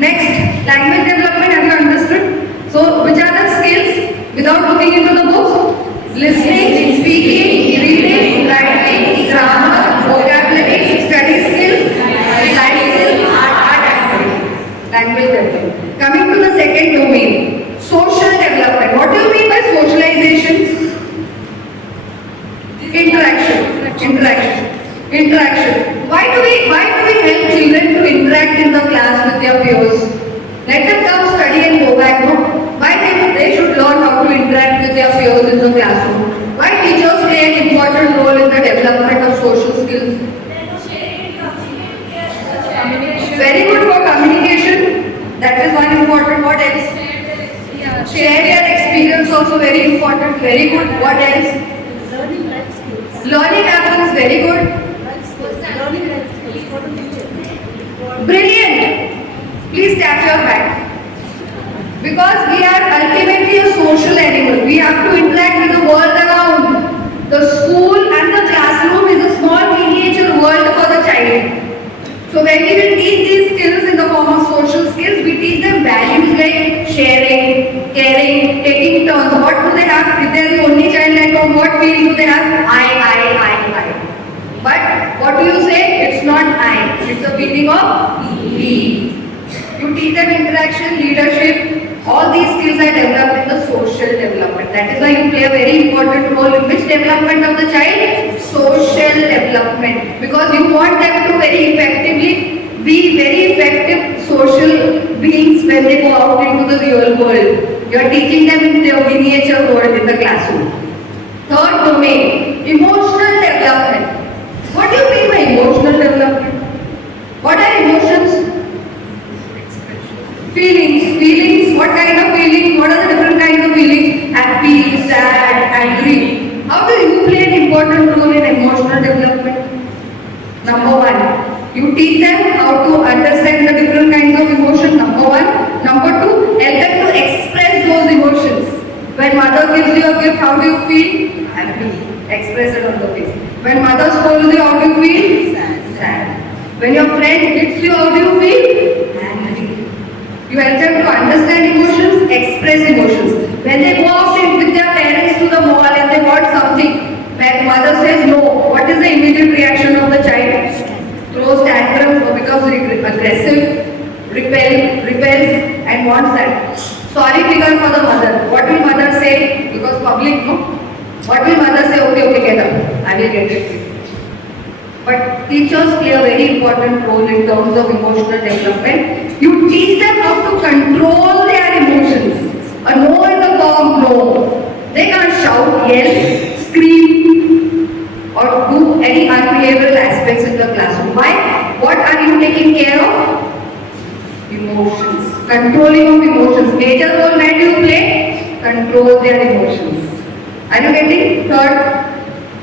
next, language development, have you understood? So which are the skills without looking into the books? Listening, speaking, reading, writing, grammar, vocabulary, study skills, life skills, art activity, language development. Coming to the second domain, social development. What do you mean by socialization? Interaction. Why do we help children to interact in the class with their peers? Let them come study and go back. No? Why they should learn how to interact with their peers in the classroom? Why teachers play an important role in the development of social skills? Very good for communication. That is one important. What else? Share their experience also very important. Very good. What else? Learning life skills. Learning happens. Very good. Life skills. Learning life skills for the future. Brilliant. Please tap your back. Because we are ultimately a social animal. We have to interact with the world around. The school and the classroom is a small miniature world for the child. So when we will teach these skills in the form of social skills, we teach them values like sharing, caring, taking turns. What do they have? If they are the only child at home, what feeling do they have? I. But what do you say? It's not I. It's a feeling of we. You teach them interaction, leadership. All these skills are developed in the social development. That is why you play a very important role in which development of the child? Social development. Because you want them to be very effective social beings when they go out into the real world. You are teaching them in their miniature world in the classroom. Third domain, emotional development. What do you mean by emotional development? What are emotions? Feelings. What kind of feelings? What are the different kinds of feelings? Happy, sad, angry. How do you play an important role in emotional development? Number 1, you teach them how to understand the different kinds of emotion. Number 1. Number 2, help them to express those emotions. When mother gives you a gift, how do you feel? Happy. Express it on the face. When mother scolds you, how do you feel? Sad. When your friend hits you, how do you feel? Angry. You help them to understand emotions, express emotions. When they go out with their parents to the mall and they want something, when mother says no, what is the immediate reaction of the child? Throws tantrums or becomes aggressive, repels and wants that sorry figure for the mother. What will mother say? Because public, no? What will mother say? Okay, get up. I will get it. But teachers play a very important role in terms of emotional development. You teach them how to control their emotions. A no is a firm no. They can't shout, yell, scream, or do any unbehavioral aspects in the classroom. Why? What are you taking care of? Emotions. Controlling of emotions. Major role where do you play? Control their emotions. Are you getting? Third.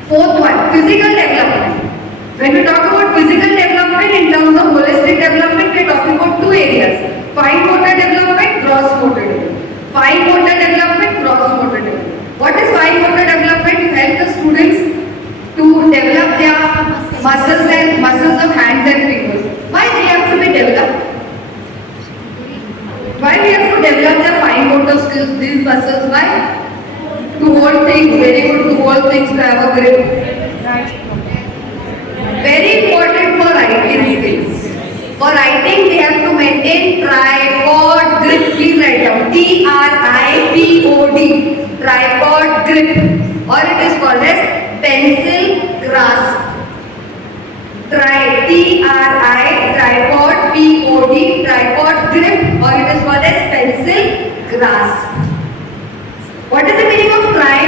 Fourth one, physical development. When we talk about physical development in terms of holistic development, we are talking about two areas. Fine motor development, gross motor development. Fine motor development, gross motor development. What is fine motor development? To help the students to develop their muscles of hands and fingers. Why they have to be developed? Why we have to develop the fine motor skills, these muscles? Why? To hold things, very good to hold things, to have a grip. Very important for writing skills. For writing, they have to maintain tripod grip. Please write down TRIPOD. Tripod grip, or it is called as pencil grasp. Tripod POD. Tripod grip, or it is called as pencil grasp. What is the meaning of tri?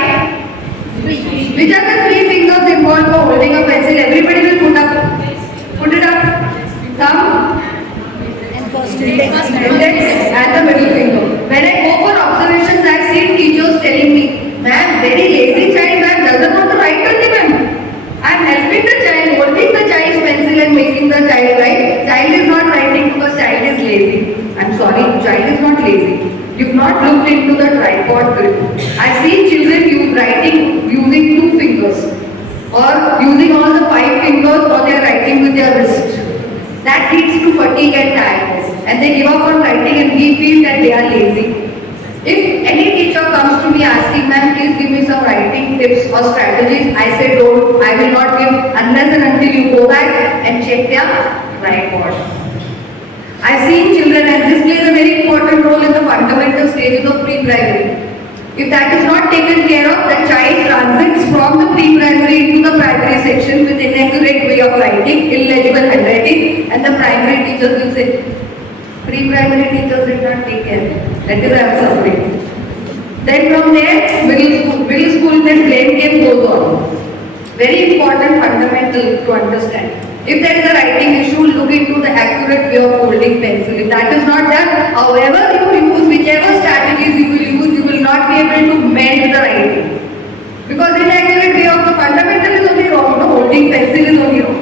Which are the three fingers involved for holding a pencil? Everybody will put it up. Thumb, index and the middle finger. When I go for observations, I have seen teachers telling me, ma'am, very lazy child, ma'am, doesn't want to write only, ma'am. I am helping the child, holding the child's pencil and making the child write. Child is not writing because child is lazy. I am sorry, child is not lazy. You've not looked into the tripod grip. I've seen children writing using two fingers or using all the five fingers, or they are writing with their wrist. That leads to fatigue and tiredness, and they give up on writing and we feel that they are lazy. If any teacher comes to me asking, ma'am, please give me some writing tips or strategies, I say don't, I will not give unless and until you go back and check their tripod. I've seen children, and this plays a very important role in the fundamental stages of pre-primary. If that is not taken care of, the child transits from the pre-primary into the primary section with inaccurate way of writing, illegible handwriting, and the primary teachers will say, pre-primary teachers did not take care. That is why I am suffering. Then from there, middle school, then blame game goes on. Very important fundamental to understand. If there is a writing issue, look into the accurate way of holding pencil. If that is not done, however you use, whichever strategies you will use, you will not be able to mend the writing. Because inaccurate way of the fundamental is only wrong, no? Holding pencil is only wrong.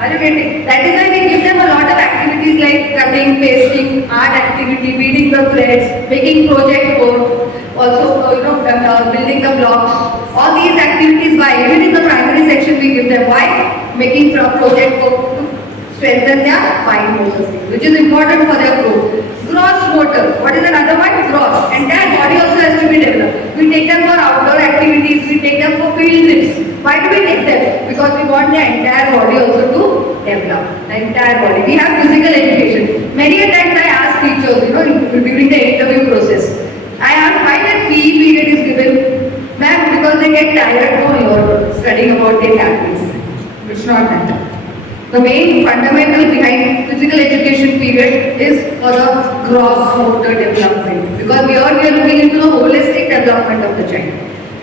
Are you getting? That is why we give them a lot of activities like cutting, pasting, art activity, weeding the threads, making project work, also building the blocks. All these activities, why? Even in the primary section we give them. Why? Making project work to strengthen their fine motor skills, which is important for their growth. Gross motor. What is another one? Gross. Entire body also has to be developed. We take them for outdoor activities, we take them for field trips. Why do we take them? Because we want the entire body also to develop. The entire body. We have physical education. Many a times I ask teachers, during the interview process, I ask why that PE period is given. Ma'am, because they get tired when you're studying about their activities. It's not that. The main fundamental behind physical education period is for the gross motor development, because we are looking into the holistic development of the child.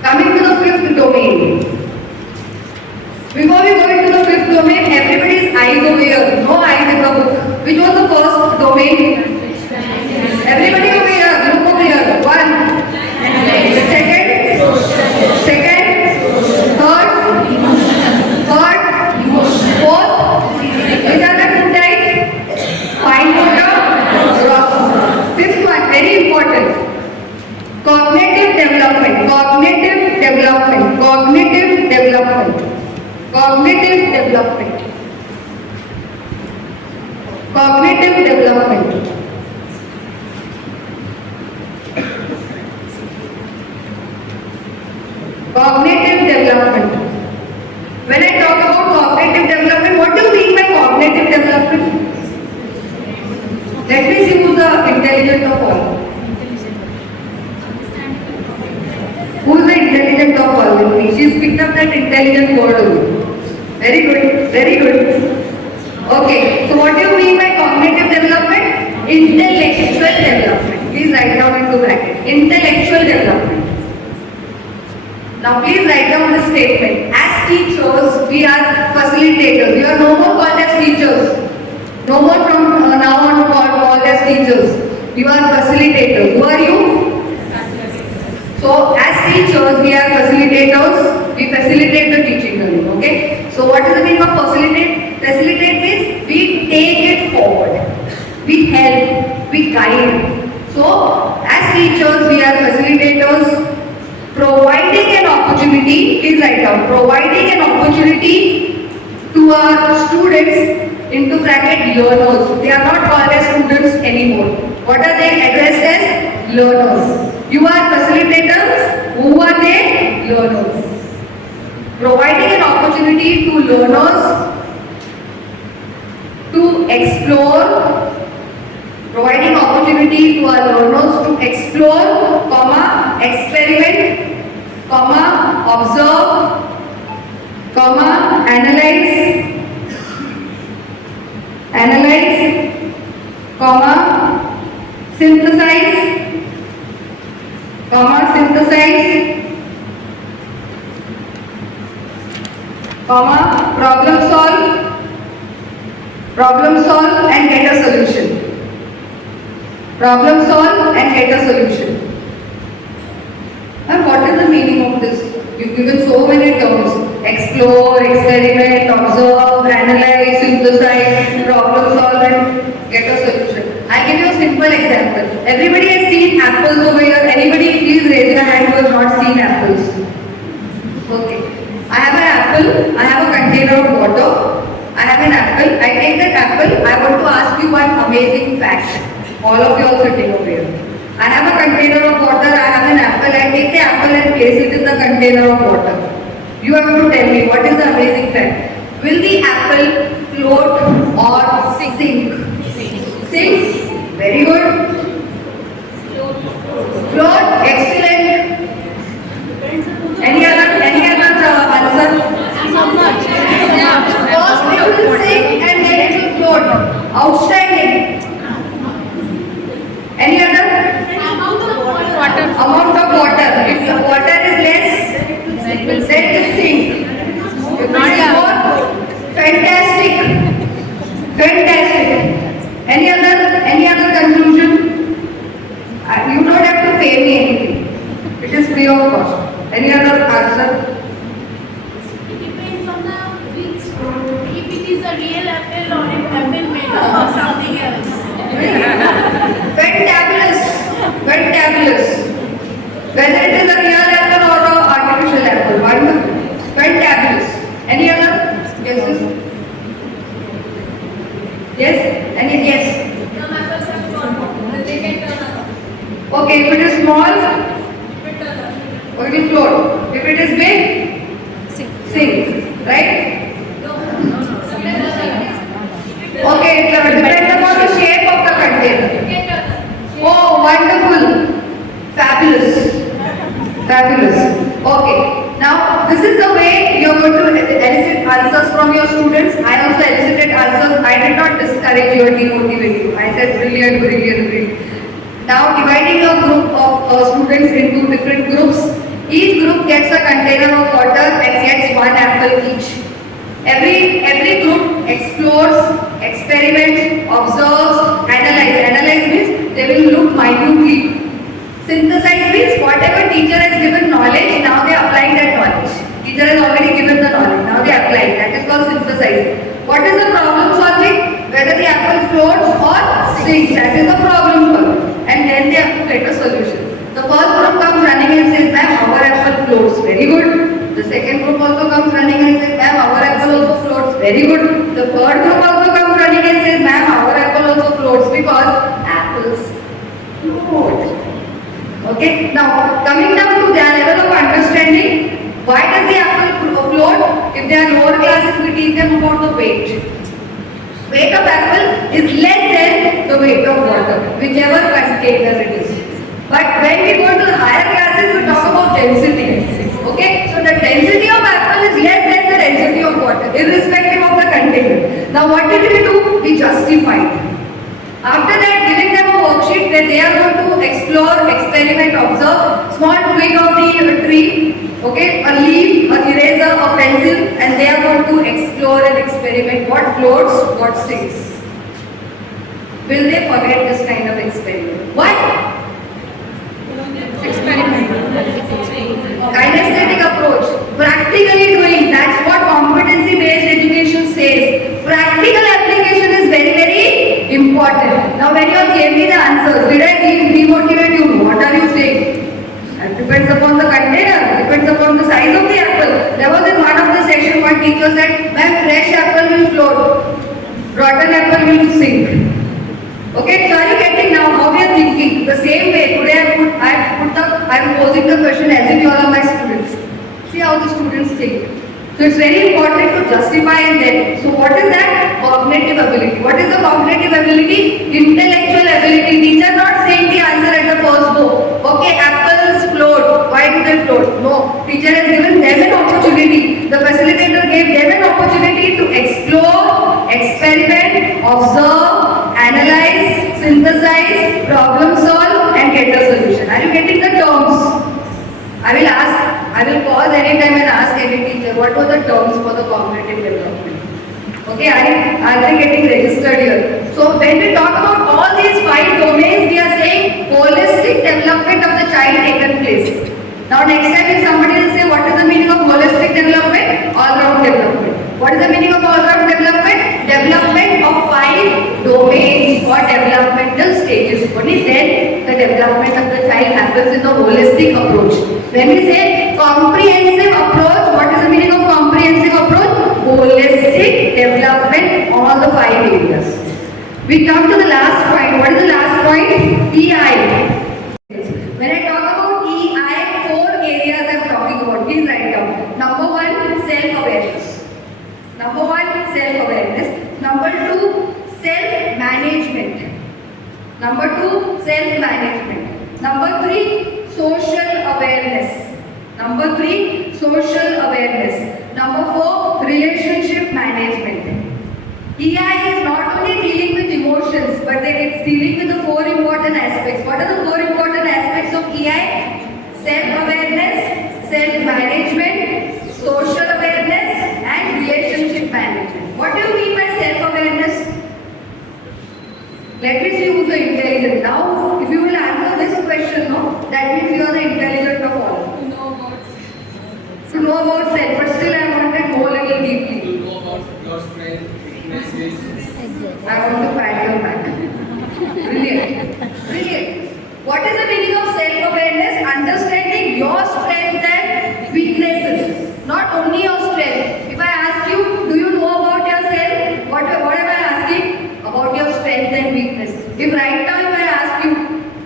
Coming to the fifth domain. Before we go into the fifth domain, everybody's eyes over here. No eyes in the book. Which was the first domain? Everybody over here. Look over here. One. Second. Third. Fourth. These are the two types. Fine motor, gross motor. Fifth one, very important. Cognitive development. Cognitive development. Cognitive development. Cognitive development. Cognitive development. Cognitive development. When I talk about cognitive development, what do you mean by cognitive development? intelligent of all? Who is the intelligent of all? She's picked up that intelligent word only. Very good, very good. Okay, so what do you mean by cognitive development? Intellectual development. Please write down into bracket. Intellectual development. Now please write down this statement. As teachers, we are facilitators. You are no more called as teachers. No more from now on called as teachers. You are facilitators. Who are you? So as teachers, we are facilitators. We facilitate the teaching learning. Okay. So what is the meaning of facilitate? Facilitate means we take it forward. We help. We guide. So as teachers, we are facilitators. Providing an opportunity, please write down, providing an opportunity to our students into bracket learners. They are not called as students anymore. What are they addressed as? Learners. You are facilitators. Who are they? Learners. Providing an opportunity to learners to explore. Providing opportunity to our learners to explore, comma, experiment, comma, observe, comma, analyze, comma, synthesize, comma, problem solve and get a solution. Problem solve and get a solution. And what is the meaning of this? You've given so many terms. Explore, experiment, observe, analyze, synthesize, problem solve and get a solution. I give you a simple example. Everybody has seen apples over here. Anybody please raise your hand who has not seen apples. Okay. I have an apple. I have a container of water. I have an apple. I take that apple. I want to ask you one amazing fact. All of you are sitting over here. I have a container of water, I have an apple, I take the apple and place it in the container of water. You have to tell me what is the amazing fact. Will the apple float or sink? Sink. Very good. Float. Excellent. Any other answer? First it will sink and then it will float. Outstanding. Any other? Amount of water. If the water is less, then it will sink. If it is more, fantastic. Any other conclusion? You don't have to pay me anything. It is free of cost. Any other answer? It depends on the which, if it is a real apple or if apple made up of something else. Fantabulous. Whether it is a real apple or an artificial apple, wonderful. Fantabulous. Any other guesses? Yes? Any yes? Some apples are small, but they can turn up. Okay, if it is small, it will float. If it is big, sink. Right? Okay, it depends upon the shape of the container. Oh, wonderful. Fabulous. Okay, now this is the way you are going to elicit answers from your students. I also elicited answers. I did not discourage you or demotivate you. I said brilliant. Now dividing a group of students into different groups. Each group gets a container of water and gets one apple each. Every group explores, experiments, observes, analyze. Analyze means they will look minutely. Synthesize means whatever teacher has given knowledge, now they are applying that knowledge. Teacher has already given the knowledge, now they are applying. That is called synthesize. What is the problem solving? Whether the apple floats or sinks. That is the problem solving. And then they have to get a solution. The first group comes running and says, ma'am, our apple floats. Very good. The second group also comes running and says, ma'am, our apple also floats. Very good. The third group also comes running and says, ma'am, our apple also floats because apples float. Okay. Now, coming down to their level of understanding, why does the apple float? If they are lower classes, we teach them about the weight. Weight of apple is less than the weight of water. Whichever Now what did we do? We justified. After that, giving them a worksheet where they are going to explore, experiment, observe, small twig of the tree, okay, a leaf, a eraser, a pencil, and they are going to explore and experiment what floats, what sinks. Will they forget this kind of experiment? Why? Kinesthetic approach, practically doing, that's what competency based education says. Practical application is very, very important. Now when you gave me the answer, did I demotivate you? What are you saying? It depends upon the container, depends upon the size of the apple. There was in one of the session one teacher said, ma'am, fresh apple will float, rotten apple will sink. Okay, so are you getting now how we are thinking? The same way, today I am posing the question as if you all are my students. See how the students think. So it's very important to justify in them. So what is that? Cognitive ability. What is the cognitive ability? Intellectual ability. Teacher not saying the answer at the first go. Okay, apples float. Why do they float? No. Teacher has given them an opportunity. The facilitator gave them an opportunity to explore, experiment, observe, analyze, synthesize, problem solve and get a solution. Are you getting the terms? I will pause anytime and ask any teacher what were the terms for the cognitive development. Okay, are they getting registered here? So when we talk about all these 5 domains, we are saying holistic development of the child taken place. Now next time if somebody will say what is the meaning of holistic development? All-round development. What is the meaning of all-round development? Development of 5 domains or developmental stages. Only then the development of the child happens in the holistic approach. When we say comprehensive approach, what is the meaning of comprehensive approach? Holistic development all the 5 areas. We come to the last point. What is the last point? EI. When I talk about EI, 4 areas I am talking about. Please write down. Number 1, self-awareness. Number 1, self-awareness. Number 2, self-management. Number 2, self-management. Number 3, social awareness. Number 3, social awareness. Number 4, relationship management. EI is not only dealing with emotions, but it's dealing with the 4 important aspects. What are the 4 important aspects of EI? Self-awareness, self-management, social awareness and relationship management. What do you mean by self-awareness? Let me see who's the intelligent. Now, if you will answer this question, no, that means you are the intelligent of all. To know about self, but still I want to go a little deeply. To know about your strength, weaknesses. I want to pat your back. Brilliant. Brilliant. What is the meaning of self-awareness? Understanding your strengths and weaknesses. Not only your strength. If I ask you, do you know about yourself? What am I asking? About your strength and weakness. If right now if I ask you,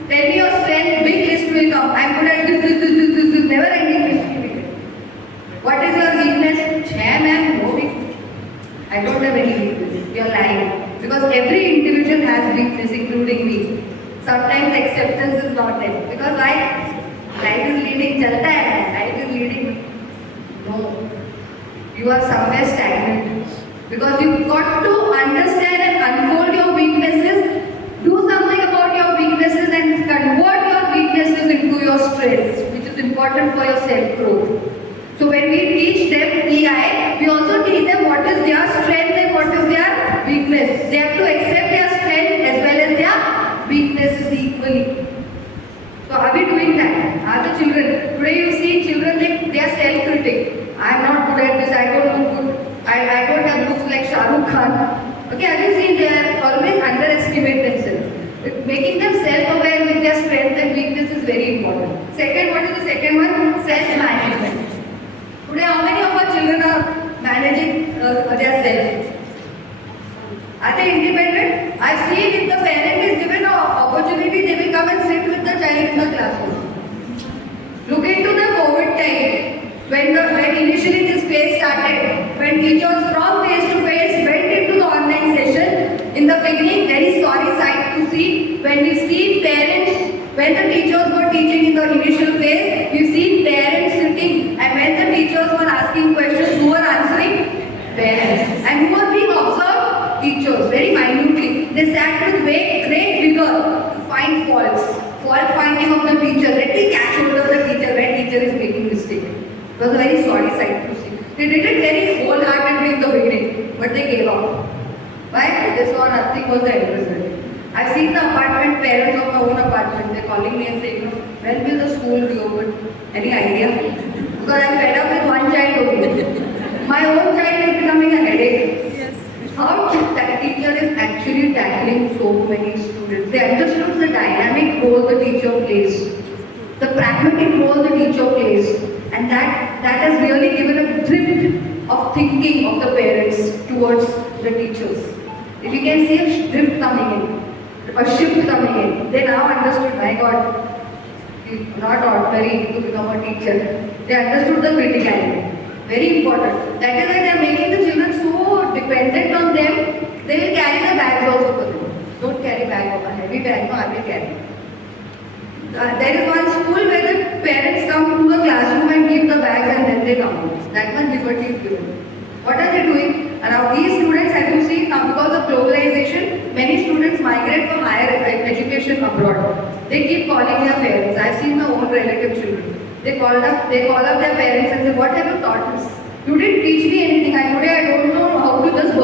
tell me your strength, big list will come. I am good at this, never ending list. What is your weakness? Ma'am, no weakness. I don't have any weakness. You are lying. Because every individual has weakness, including me. Sometimes acceptance is not there. Because why? Life is leading, chalta hai, life is leading. No. You are somewhere stagnant. Because you've got to understand and unfold your weaknesses, do something about your weaknesses and convert your weaknesses into your strengths, which is important for your self-growth. So when we teach them EI, we also teach them what is their strength and what is their weakness. They have to accept their strength as well as their weaknesses equally. So are we doing that? Are the children? Today you see children, they are self-critic. I am not good at this, I don't look good. I don't have looks like Shah Rukh Khan. Okay, have you seen they are always underestimate themselves. Making them self-aware with their strength and weakness is very important. Second, what is the second one? Self-management. Today, how many of our children are managing their self? Are they independent? I see if the parent is given an opportunity, they will come and sit with the child in the classroom. Look into the COVID time. When initially this phase started, when teachers from face to face went into the online session, in the beginning, very sorry sight to see, when we see parents, when the teachers were teaching in the initial phase, we've seen parents sitting, and when the teachers were asking questions, who were answering? Parents. And who were being observed? It was a very sorry sight to see. They did it very wholeheartedly in the beginning, but they gave up. Why? They saw nothing was the end result. I've seen the apartment, parents of my own apartment, they're calling me and saying, when will the school reopen? Any idea? Because I'm fed up with one child only. My own child is becoming a headache. How that teacher is actually tackling so many students. They understood the dynamic role the teacher plays, the pragmatic role the teacher plays, and that has really given a drift of thinking of the parents towards the teachers. If you can see a drift coming in, a shift coming in, they now understood, my God, it's not ordinary to become a teacher. They understood the criticality. Very important. That is why they are making the children so dependent on them. They will carry the bags also for them. Don't carry bag of a heavy bag, no, I will carry. There is one school where the parents come to the classroom and give the bags and then they come out. That much liberty is given. What are they doing? Now these students, as you see, now because of globalization, many students migrate for higher education abroad. They keep calling their parents. I've seen my own relative children. They call up their parents and say, what have you taught us? You didn't teach me anything. Today I don't know how to just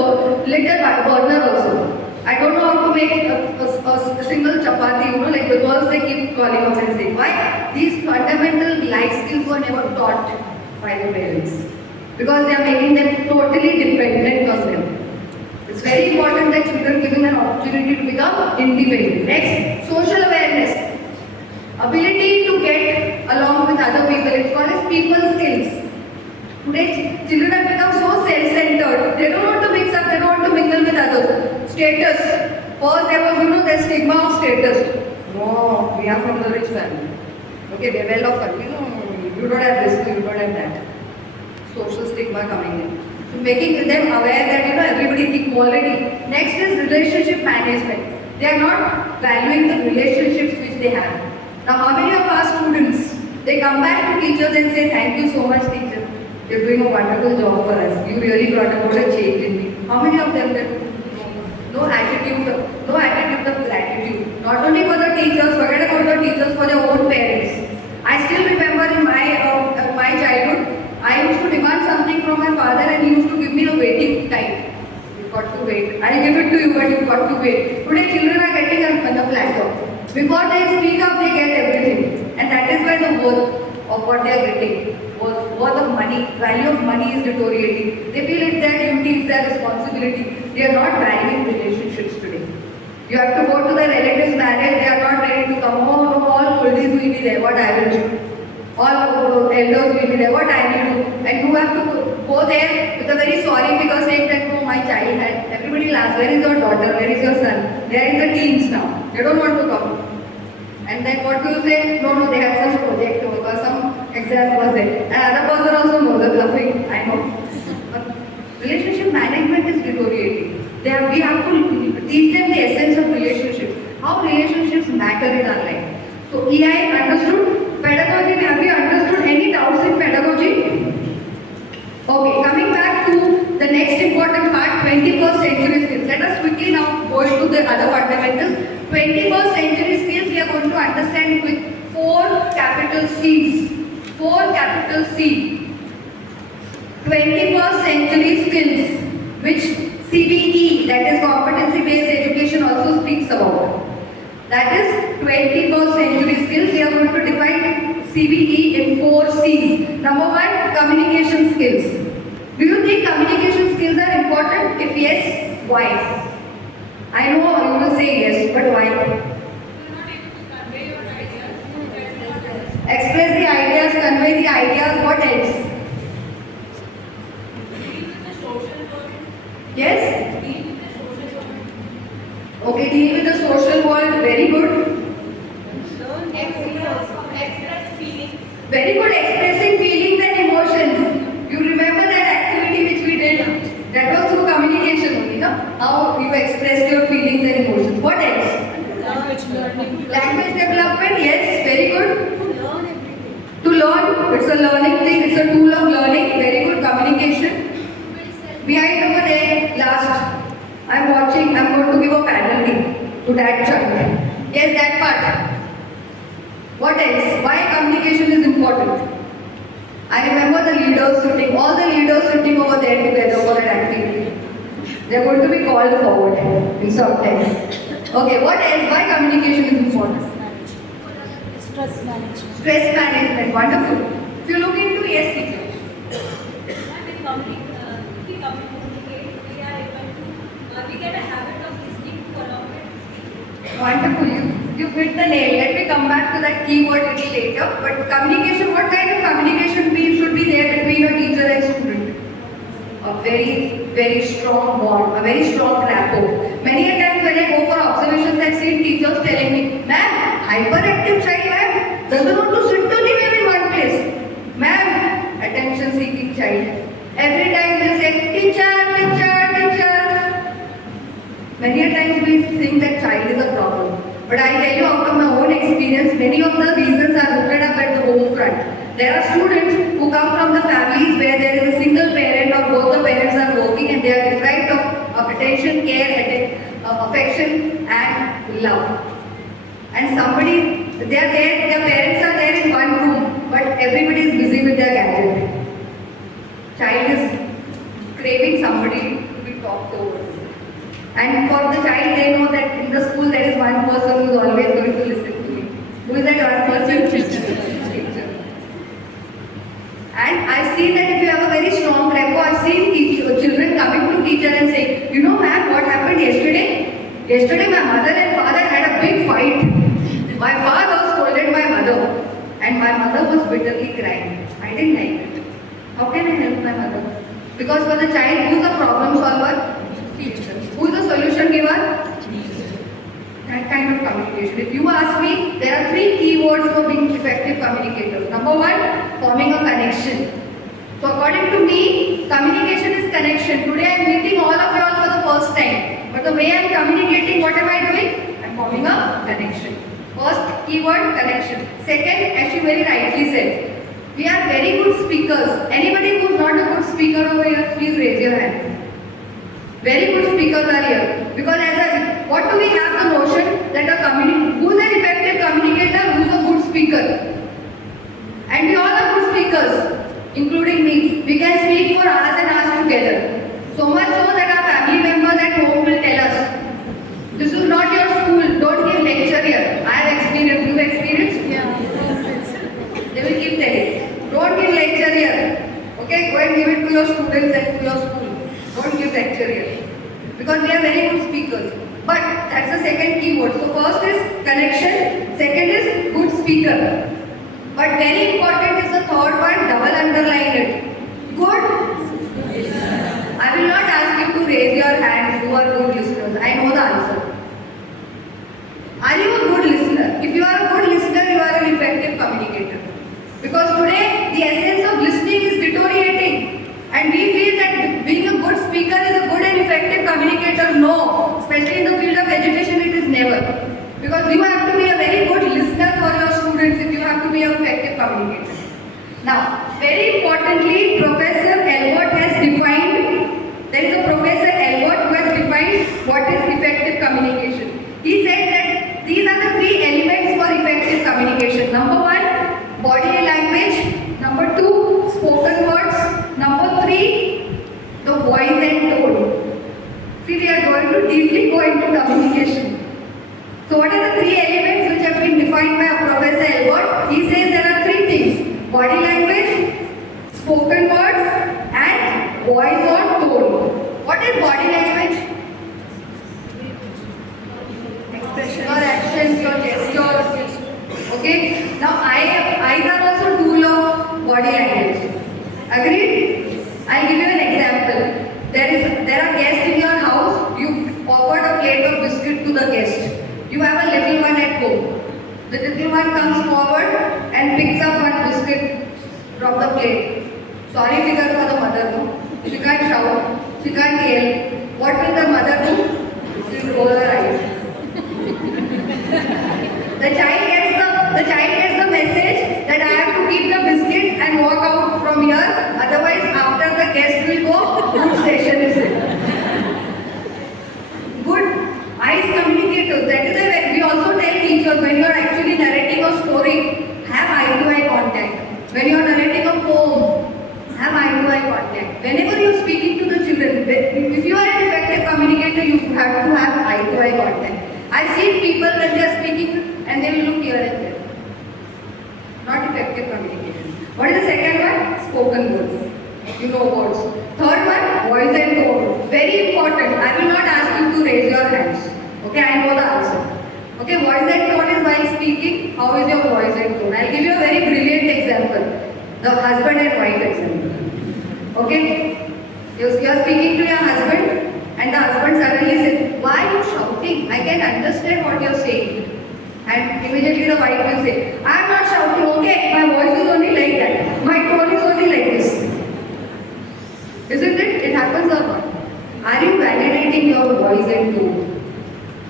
lit a burner also. I don't know how to make a single chapati, like the girls they keep calling up and saying. Why? These fundamental life skills were never taught by the parents. Because they are making them totally dependent on them. It's very important that children given an opportunity to become independent. Next, social awareness. Ability to get along with other people. It's called as people skills. Today, children have become so self-centered. They don't want to mix up, they don't want to mingle with others. Status. First there was, the stigma of status. No, we are from the rich family. Okay, we are well off. You don't have this, you don't have that. Social stigma coming in. So making them aware that, everybody equality. Next is relationship management. They are not valuing the relationships which they have. Now, how many of our students, they come back to teachers and say, thank you so much, teacher. You're doing a wonderful job for us. You really brought about a change in me. How many of them no attitude of gratitude. Not only for the teachers, forget about the teachers, for their own parents. I still remember in my childhood, I used to demand something from my father and he used to give me a waiting time. You've got to wait. I'll give it to you, but you've got to wait. Today, children are getting on the plateau. Before they speak up, they get everything. And that is why the worth of what they are getting, worth of money, value of money is deteriorating. They feel it's their duty, it's their responsibility. They are not valuing relationships today. You have to go to the relatives' marriage, they are not ready to come. Oh no, all oldies will be there, what I will do. All elders will be there, what I will do. And you have to go there with a very sorry figure saying that, oh, my child had, everybody laughs, where is your daughter, where is your son? They are in the teens now. They don't want to come. And then what do you say? No, they have some project or some exam was there. And other person also knows, they're bluffing, I know. But relationship management is deteriorating. We have to teach them the essence of relationship. How relationships matter in our life. So EI understood pedagogy. Have we understood any doubts in pedagogy? Okay, coming back to the next important part, 21st century skills. Let us quickly now go into the other fundamentals. 21st century skills we are going to understand with 4 capital C's. 4 capital C. 21st century skills, which CBE, that is competency based education, also speaks about. That is 21st century skills. We are going to define CBE in 4 C's. Number 1, communication skills. Do you think communication skills are important? If yes, why? I know you will say yes, but why? Express the ideas, convey the ideas, what else? Yes? Okay, deal with the social world, very good. Very good, expressing feelings and emotions. You remember that activity which we did? That was through communication only, no? How you expressed your feelings and emotions. What else? Language development, yes, very good. To learn, it's a learning thing, it's a tool of learning, very good communication. Behind over there, last, I'm going to give a penalty to that chunk. Yes, that part. What else? Why communication is important? I remember the leaders sitting, all the leaders sitting over there together for that activity. They're going to be called forward in some time. Okay, what else? Why communication is important? Stress management. Stress management, wonderful. If you look into, yes, teacher. We get a habit of listening to a lot of Wonderful. You hit the nail. Let me come back to that keyword a little later. But communication, what kind of communication should be there between a teacher and student? A very, very strong bond, a very strong rapport. Many a times when I go for observations, I've seen teachers telling me, ma'am, hyperactive child, ma'am, doesn't want to sit anywhere in one place. Ma'am, attention seeking child. Every time they say, teacher, teacher, teacher. Many a times we think that child is a problem. But I tell you out of my own experience, many of the reasons are rooted up at the home front. There are students who come from the families where there is a single parent or both the parents are working and they are deprived of attention, care, affection and love. And somebody, they are there, their parents are there in one room, but everybody is busy with their gadget. Child is craving somebody to be talked over. And for the child, they know that in the school there is one person who is always going to listen to me. Who is that one person? Teacher. And I've seen that if you have a very strong rapport, I've seen children coming to teacher and saying, you know ma'am, what happened yesterday? Yesterday my mother and father had a big fight. My father scolded my mother and my mother was bitterly crying. I didn't like it. How can I help my mother? Because for the child, who is the problem solver? Teacher. Who is the solution giver? That kind of communication. If you ask me, there are 3 keywords for being effective communicators. Number 1, forming a connection. So according to me, communication is connection. Today I am meeting all of you all for the first time. But the way I am communicating, what am I doing? I am forming a connection. First keyword, connection. Second, as she very rightly said, we are very good speakers. Anybody who is not a good speaker over here, please raise your hand. Very good speakers are here. Because what do we have the notion that who is an effective communicator, who is a good speaker? And we all are good speakers, including me. We can speak for hours and hours together. So much so that our family members at home will tell us, this is not your school, don't give lecture here. I have experience. You have experience? Yeah. They will keep telling, don't give lecture here. Okay, go and give it to your students and to your school. Don't give lecture here. Because we are very good speakers. But that's the second keyword. So first is connection, second is good speaker. But very important is the third one, double underline it. Good. I will not ask you to raise your hands who are good listeners. I know the answer. Are you a good listener? If you are a good listener, you are an effective communicator. Because today the essence of listening is deteriorating. And we feel that being a good speaker is a good and effective communicator. No, especially in the field of education, it is never. Because you have to be a very good listener for your students if you have to be an effective communicator. Now, very importantly, Professor Elwood has defined, there is a Professor Elwood who has defined what is effective communication. He said that these are the 3 elements for effective communication. Number 1, body language. Number 2, spoken words. Number 3, the voice and tone. See, we are going to deeply go into communication. So what are the 3 elements which have been defined by Professor Elwood? He says there are 3 things. Body language, spoken words and voice or tone. What is body language? Expression. Your actions, your gestures. Okay. Now eyes are also tool of body language. Agreed? I'll give you an example. There are guests in your house. You offered a plate of biscuit to the guest. You have a little one at home. The little one comes forward and picks up one biscuit from the plate. Sorry figure for the mother, no? She can't shout. She can't yell. What will the mother do? She will roll her eyes. The child gets the message that I have to keep the biscuit and walk out from here. Otherwise, after the guest will go, good station is it. Good eyes communicators. That is why we also tell teachers when you are actually narrating a story, have eye-to-eye contact. When you are narrating a poem, effective communication. What is the second one? Spoken words. You know words. Third one, voice and tone. Very important. I will not ask you to raise your hands. Okay, I know the answer. Okay, voice and tone is while speaking. How is your voice and tone? I'll give you a very brilliant example. The husband and wife example. Okay? You're speaking to your husband and the husband suddenly says, why are you shouting? I can understand what you're saying. And immediately the wife will say, I'm not shouting, okay? My voice is only like that. My tone is only like this. Isn't it? It happens a lot. Are you validating your voice and tone?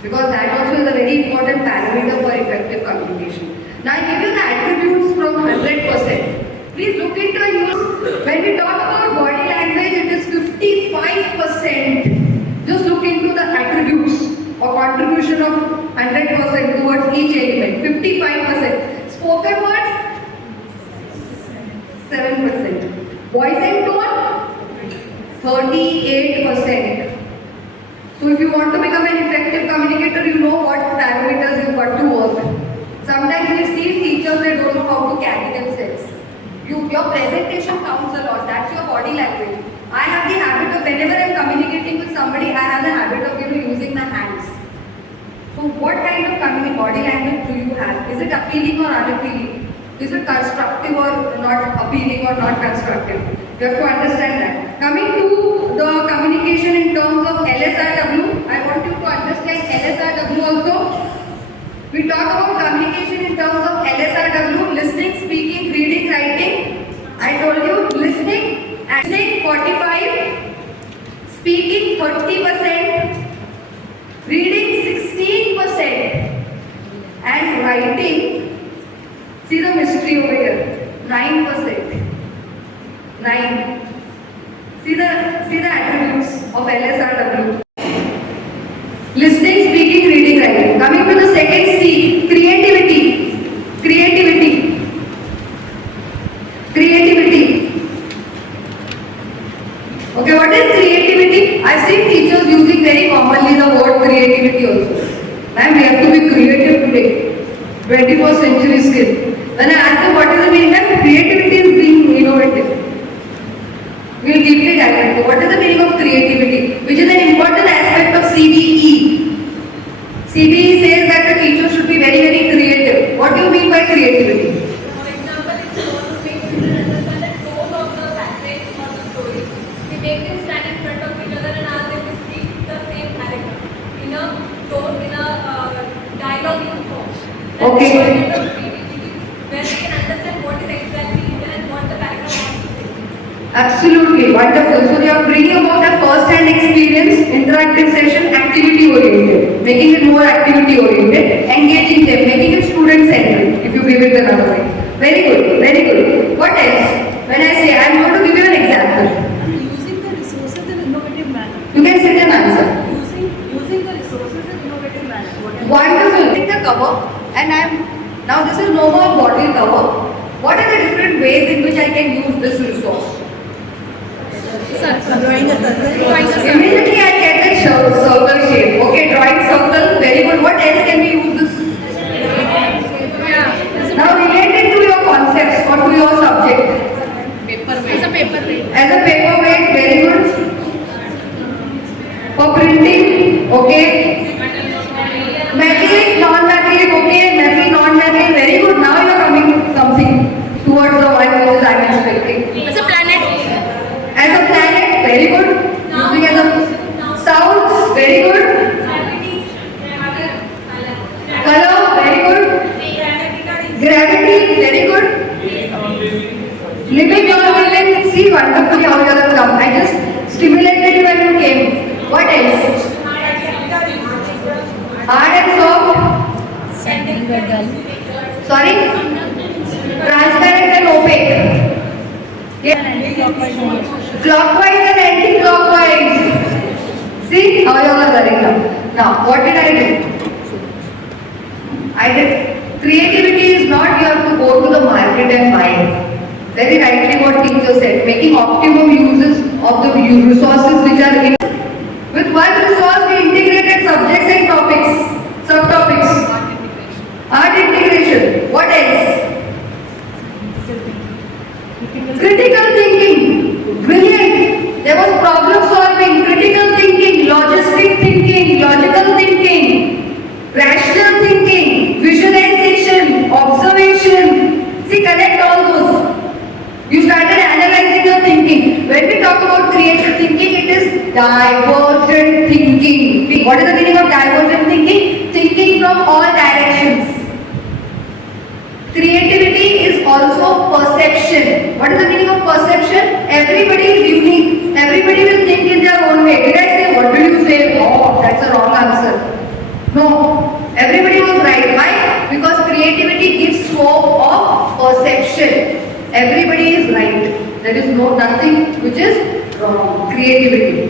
Because that also is a very important parameter for effective communication. Now I give you the attributes from 100%. Please look into and use. When we talk about body language, it is 55%. Just look into the attributes or contribution of 100% towards each element. 55%. Spoken words, 7%. Voice and tone, 38%. So if you want to become an effective communicator, you know what parameters you've got to work. Sometimes we see teachers, they don't know how to carry themselves. Your presentation counts a lot. That's your body language. I have the habit of, whenever I'm communicating with somebody, I have the habit of using the hands. So what kind of body language do you have? Is it appealing or unappealing? Is it constructive or not appealing or not constructive? You have to understand that. Coming to the communication in terms of LSRW, I want you to understand LSRW also. We talk about communication in terms of LSRW, listening, speaking, reading, writing. I told you listening 45, speaking 30%, reading 16%, and writing, see the mystery over here, 9%. 9. See the attributes of LSRW. Listening, speaking, reading, writing. Coming to the second C, creativity. Creativity. Okay, what is creativity? I've seen teachers using very commonly the word creativity also. Ma'am, we have to be creative today. 21st century skill. When I ask them what is the meaning, ma'am, creativity is being innovative. We will deeply dive into what is the meaning of creativity, which is an important aspect of CBE. CBE says that the teacher should be very, very creative. What do you mean by creativity? For example, if you want to make children understand the tone of the passage or the story, we make them stand in front of each other and ask them to speak the same character in a tone, in a dialogue form. Okay. That's the point of creativity, where they can understand what is exactly written and what the character wants to say. Absolutely, wonderful. So you are bringing about a first-hand experience, interactive session, activity-oriented, making it more activity-oriented, engaging them, making it student-centric, if you give it another way. Very good, very good. What else? When I say, I am going to give you an example. Using the resources in innovative manner. You can sit and answer. Using the resources in innovative manner. Wonderful. Take the cover, and now this is no more bottle cover. What are the different ways in which I can use this resource? Immediately I get that circle shape. Okay, drawing circle, very good. What else can we use this? Now related to your concepts or to your subject. As a paperweight. As a paperweight, very good. For printing, okay. Metallic, non-metallic, okay. Metal, non-metal, very good. Now you are coming something towards the one which I am expecting. As a planet. As a planet, very good. Using as a sounds, very good. Color, very good. Gravity, very good. Living non-living, see wonderfully how you have come. I just stimulated you when you came. What else? Hard and soft. Sorry? Transparent and opaque. Yeah. Clockwise and anti-clockwise. See how you are learning now. Now, what did I do? I did. Creativity is not you have to go to the market and buy. Very rightly what teacher said. Making optimum uses of the resources which are in. With one resource we integrated subjects and topics, subtopics. Art integration. What else? When we talk about creative thinking, it is divergent thinking. What is the meaning of divergent thinking? Thinking from all directions. Creativity is also perception. What is the meaning of perception? Everybody is unique. Everybody will think in their own way. Did I say, what did you say? Oh, that's a wrong answer. No. Everybody was right. Why? Because creativity gives scope of perception. Everybody is right. There is nothing which is wrong. Creativity.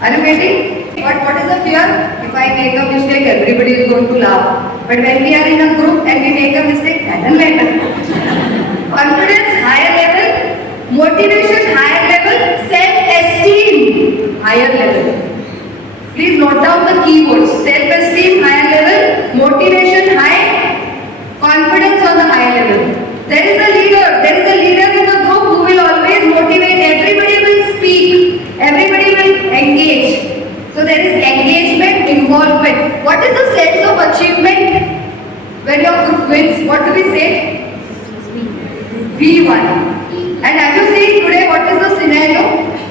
Are you getting? What is the fear? If I make a mistake, everybody is going to laugh. But when we are in a group and we make a mistake, doesn't matter. Confidence, higher level. Motivation, higher level. Self-esteem, higher level. Please note down the keywords. Self-esteem, higher level. Motivation, high. Confidence on the higher level. There is a leader. There is a leader in the group who will always motivate. Everybody will speak. Everybody will engage. So there is engagement, involvement. What is the sense of achievement when your group wins? What do we say? We won. And as you see today, what is the scenario?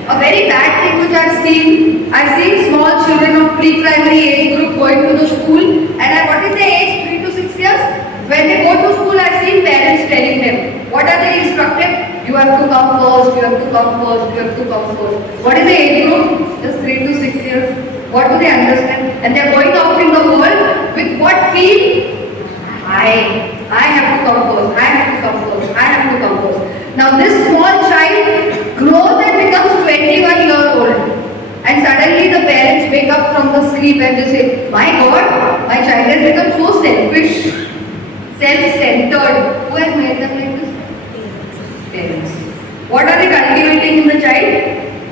A very bad thing which I've seen. I've seen small children of pre-primary age group going to the school. And what is the age? 3 to 6 years? When they go to school, I've seen parents telling them, what are they instructed? You have to come first, you have to come first, you have to come first. What is the age group? Just 3 to 6 years. What do they understand? And they're going out in the world with what feel? I have to come first, I have to come first, I have to come first. Now this small child grows and becomes 21 years old. And suddenly the parents wake up from the sleep and they say, my God, my child has become so selfish, self-centered. Who has made them like this? Parents. What are they cultivating in the child?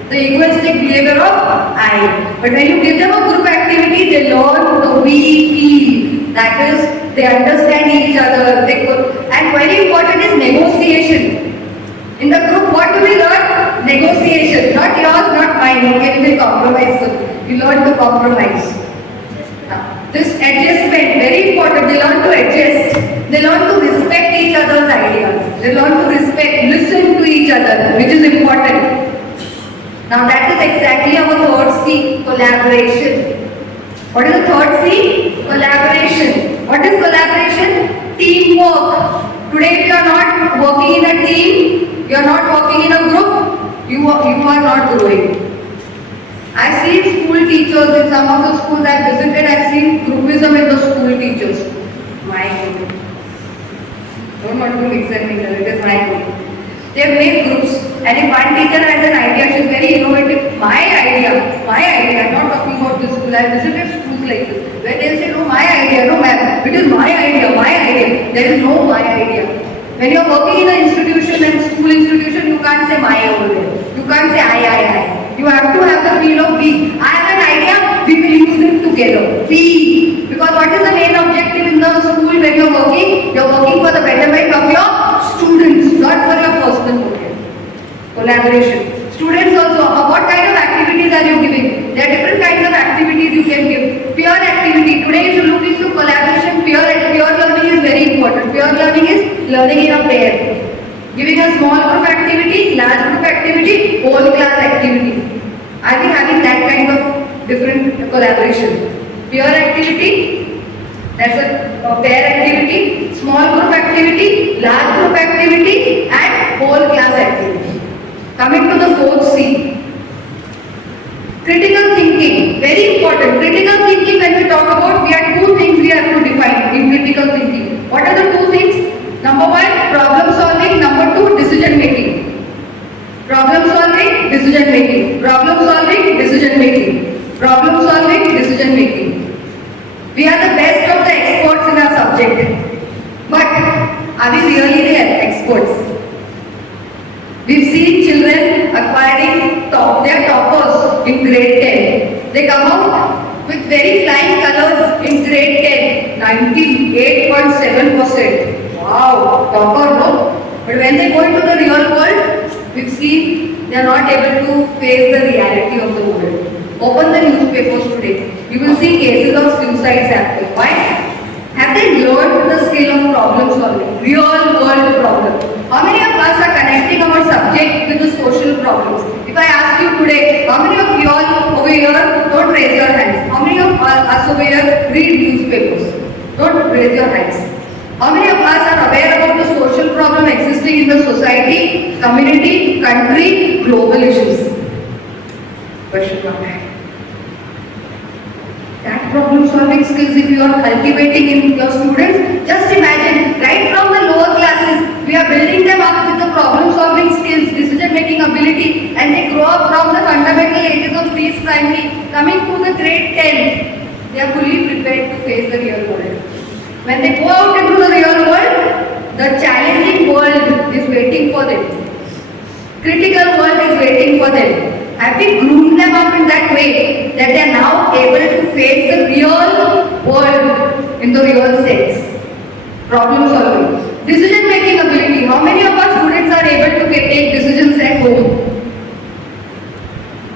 The egoistic behavior of I. But when you give them a group activity, they learn the we feel. That is, they understand each other. And very important is negotiation. In the group, what do we learn? Negotiation. Not yours, not mine. Okay, we will compromise. You learn to compromise. This adjustment, very important. They learn to adjust. They learn to respect each other's ideas. They learn to respect, listen to each other, which is important. Now that is exactly our third C, collaboration. What is the third C? Collaboration. What is collaboration? Teamwork. Today if you are not working in a team, you are not working in a group, you are not growing. I've seen school teachers in some of the schools I've visited, I've seen groupism in the school teachers. My group. Don't want to mix and mingle, it is my group. They have made groups, and if one teacher has an idea, she is very innovative. My idea, I'm not talking about this school, I visited schools like this, where they say, no, my idea, no ma'am, it is my idea, there is no my idea. When you are working in an institution and school institution, you can't say my over there, you can't say I. You have to have the feel of we. I have an idea, we will use it together. We. Because what is the main objective in the school when you are working? You are working for the betterment of your students, not for your personal motive. Collaboration. Students also, what kind of activities are you giving? There are different kinds of activities you can give. Peer activity. Today if you look into collaboration, peer learning is very important. Peer learning is learning in a pair. Giving a small group activity, large group activity, whole class activity. Are we having that kind of different collaboration? Peer activity, that's a pair activity, small group activity, large group activity and whole class activity. Coming to the fourth C. Critical thinking, very important. Critical thinking, when we talk about, we have two things we have to define in critical thinking. What are the two things? Number one, problem solving. Number two, decision making. Problem solving, decision making. Problem solving, decision making. Problem solving, decision making. We are the best of the experts in our subject. But are we really the experts? We've seen children acquiring their toppers in grade 10. They come out with very flying colors in grade 10, 98.7%. Wow, topper, no? But when they go into the real world, we've seen they are not able to face the reality of the world. Open the newspapers today. You will see cases of suicides happening. Why? Have they learned the skill of problem solving? Real world problem. How many of us are connecting our subject with the social problem? problems. If I ask you today, how many of you all over here, don't raise your hands. How many of us over here read newspapers? Don't raise your hands. How many of us are aware about the social problem existing in the society, community, country, global issues? Question mark. That problem solving skills if you are cultivating in your students, just imagine, right from the lower classes, we are building them up with the problem solving skills, decision making ability, and they grow up from the fundamental ages of pre-primary, coming to the grade 10, they are fully prepared to face the real world. When they go out into the real world, the challenging world is waiting for them. Critical world is waiting for them. Have we groomed them up in that way that they are now able to face the real world in the real sense? Problem solving. Decision making ability. How many of our students are able to take decisions at home?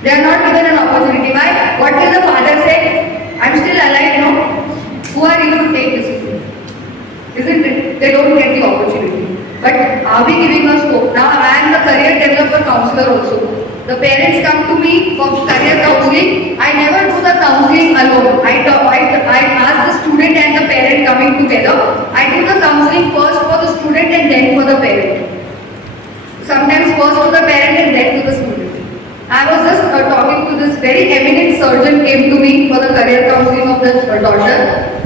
They are not given an opportunity. Why? What will the father say? I'm still alive, no? Who are you to take decisions? Isn't it? They don't get the opportunity. But are we giving a scope? Now I am the career developer counselor also. The parents come to me for career counseling. I never do the counseling alone. I ask the student and the parent coming together. I do the counseling first for the student and then for the parent. Sometimes first for the parent and then to the student. I was just talking to this very eminent surgeon came to me for the career counseling of the daughter,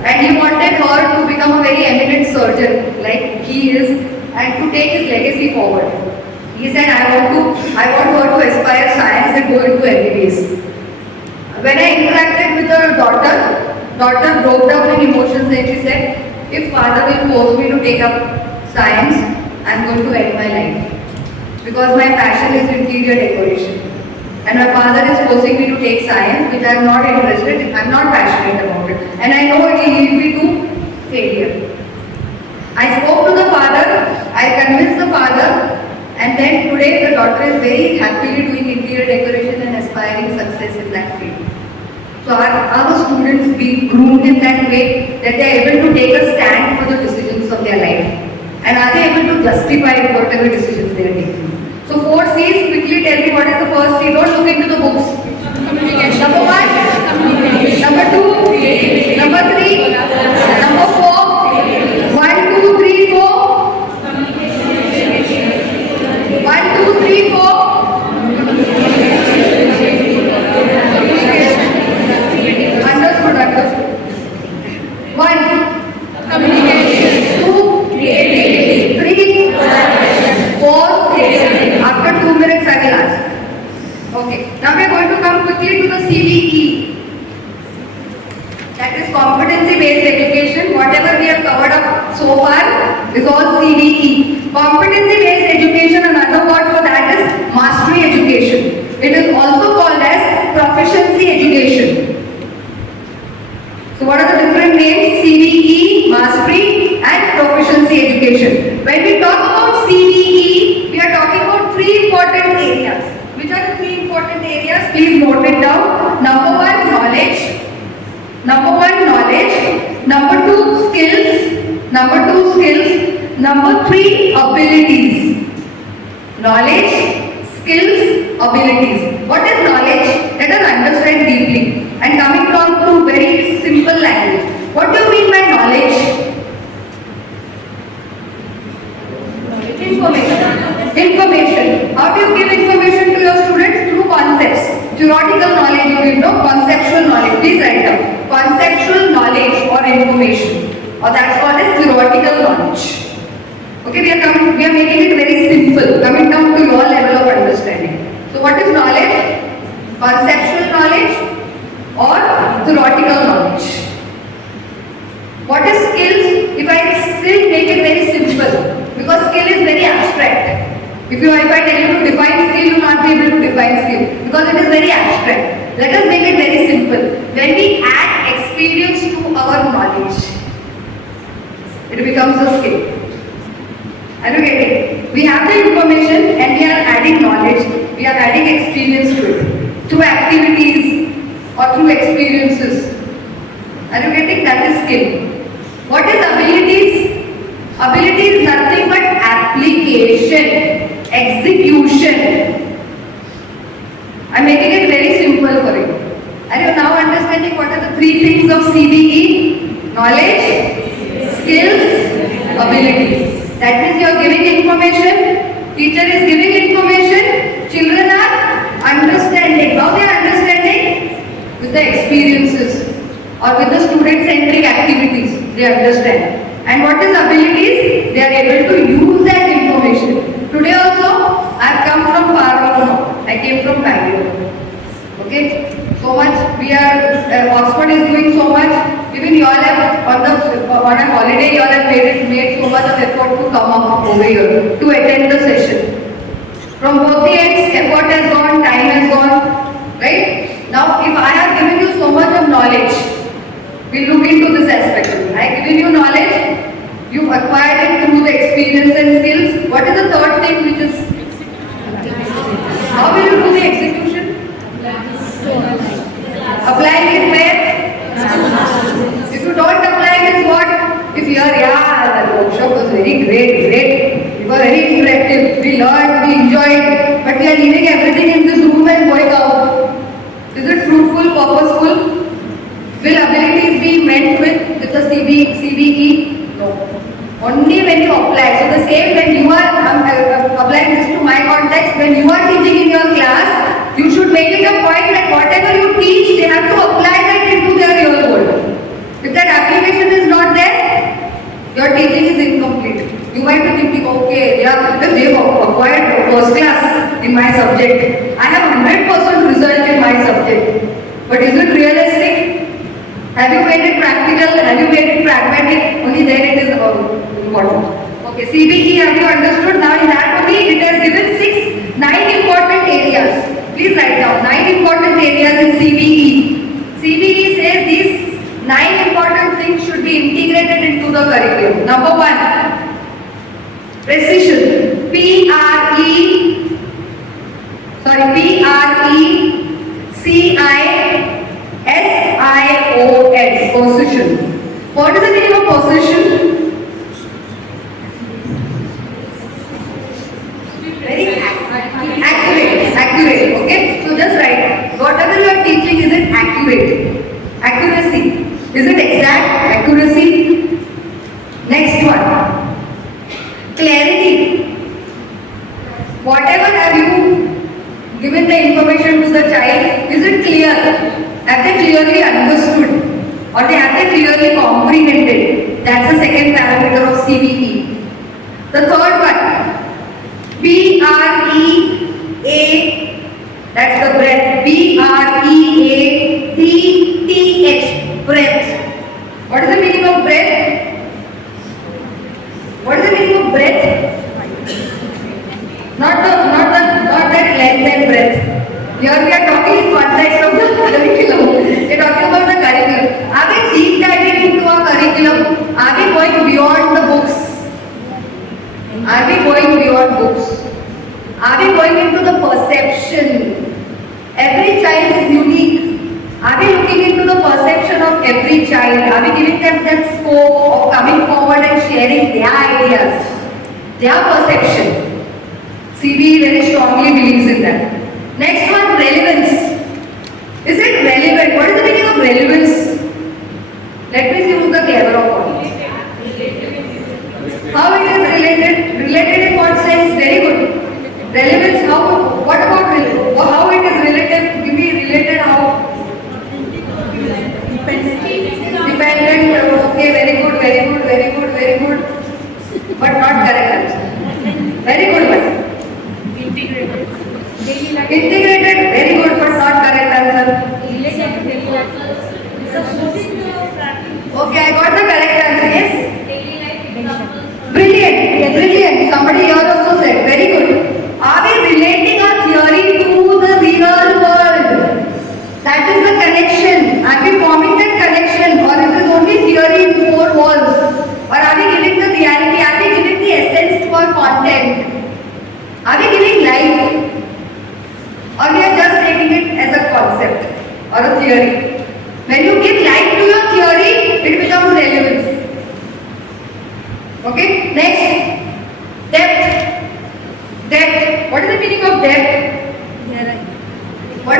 and he wanted her to become a very eminent surgeon like he is and to take his legacy forward. He said, I want her to aspire science and go into MBBS. When I interacted with the daughter broke down in emotions and she said, if father will force me to take up science, I am going to end my life. Because my passion is interior decoration. And my father is forcing me to take science, which I am not interested in, I am not passionate about it. And I know it will lead me to failure. I spoke to the father, I convinced the father, and then today the daughter is very happily doing interior decoration and aspiring success in that field. So are the students being groomed in that way that they are able to take a stand for the decisions of their life? And are they able to justify whatever decisions they are taking? So 4 C's, quickly tell me what is the first C. Don't look into the books. Communication. Number 1. Communication. Number 2. Number 3. Number 4. 1, 2, 3, 4. 1, 2, 3, 4. Understood. 1. Communication. 2. Creativity. 3. 4. After 2 minutes I will ask. Okay. Now we are going to come quickly to the CBE. That is competency based education. Whatever we have covered up so far is all CBE. Competency based education, another word for that is mastery education. It is also called as proficiency education. So what are the different names? CBE, mastery and proficiency education. When we talk about CBE, we are talking about 3 important areas. Which are the 3 important areas? Please note it down. Number 1, knowledge. Number 2, skills. Number 3, abilities. Knowledge, skills, abilities. What is knowledge? Let us understand deeply. And coming down to very simple language. What do you mean by knowledge? Information. How do you give information to your students? Through concepts. Theoretical knowledge you give, no? Conceptual knowledge. Please write down. Conceptual knowledge or information. Or that's called as theoretical knowledge. Okay, we are making it very simple. Coming down to your level of understanding. So what is knowledge? Conceptual knowledge or theoretical knowledge. What is skills? If I still make it very simple. Because skill is very abstract. If I tell you to define skill, you will not be able to define skill because it is very abstract. Let us make it very simple. When we add experience to our knowledge, it becomes a skill. Are you getting? We have the information and we are adding knowledge. We are adding experience to it through activities or through experiences. Are you getting? That is skill. What is abilities? Ability is nothing but application, execution. I'm making it very simple for you. Are you now understanding what are the three things of CBE? Knowledge, skills, abilities. That means you are giving information, teacher is giving information, children are understanding. How they are understanding? With the experiences or with the student-centric activities, they understand. And what is abilities? They are able to use that information. Today also, I have come from far off. I came from Bangalore. Okay, so much we are. Oxford is doing so much. Even you all have on a holiday, you all have made so much of effort to come up over here to attend the session. From both the ends, effort has gone, time has gone. Right now, if I have given you so much of knowledge, we'll look into this aspect. I have given you knowledge. You acquired it through the experience and skills. What is the third thing which is? How will you do the execution? Applying it where? If you don't apply it, what? If you are, yeah, the workshop was very great. We were very interactive. We learned, we enjoyed, but we are leaving everything in this room and going out. Is it fruitful, purposeful? Will abilities be met with the CBE? No. Only when you apply. So the same when you are applying this to my context, when you are teaching in your class, you should make it a point that whatever you teach, they have to apply that into their real world. If that application is not there, your teaching is incomplete. You might be thinking, okay, they have acquired first class in my subject. I have 100% result in my subject. But is it realistic? Have you made it practical? Have you made it pragmatic? Only then it is important. Okay, CBE, have you understood? Now in that only it has given 9 important areas. Please write down 9 important areas in CBE. CBE says these 9 important things should be integrated into the curriculum. Number 1, precision. Precision. What is the meaning of precision? Very accurate. Okay, so just write whatever you are teaching. Is it accurate? Accuracy. Is it exact? Accuracy. Next one. Clarity. Whatever have you given the information to the child, is it clear? Have they clearly understood? Or have they clearly comprehended? That's the second parameter of CBE. The third one, BREA, that's the breadth. BREATH, breadth. What is the meaning of breadth? What is the meaning of breadth? Not that length and breadth. Here we are talking in context of the curriculum. We are talking about the curriculum. Are we deep diving into our curriculum? Are we going beyond the books? Are we going beyond books? Are we going into the perception? Every child is unique. Are we looking into the perception of every child? Are we giving them that scope of coming forward and sharing their ideas, their perception? CBE very strongly believes in that. Next one, relevance. Is it relevant? What is the meaning of relevance? Let me see who's the clever of all. How it is related? Related in what sense? Very good. Relevance, how? What about how it is related? Give me related how? Dependent. Okay, very good. But not correct answer. Very good one. Integrated, very good, but not correct answer. Okay, I got the correct answer. Yes. Brilliant. Somebody here also said. Very good. Are we relating our theory to the real world? That is the connection. Are we forming that connection, or it is only theory in 4 walls? Or are we giving the reality? Are we giving the essence to our content? Are we giving life? Or we are just taking it as a concept or a theory? When you give life to your theory, it becomes relevance. Okay, next, depth. What is the meaning of depth? What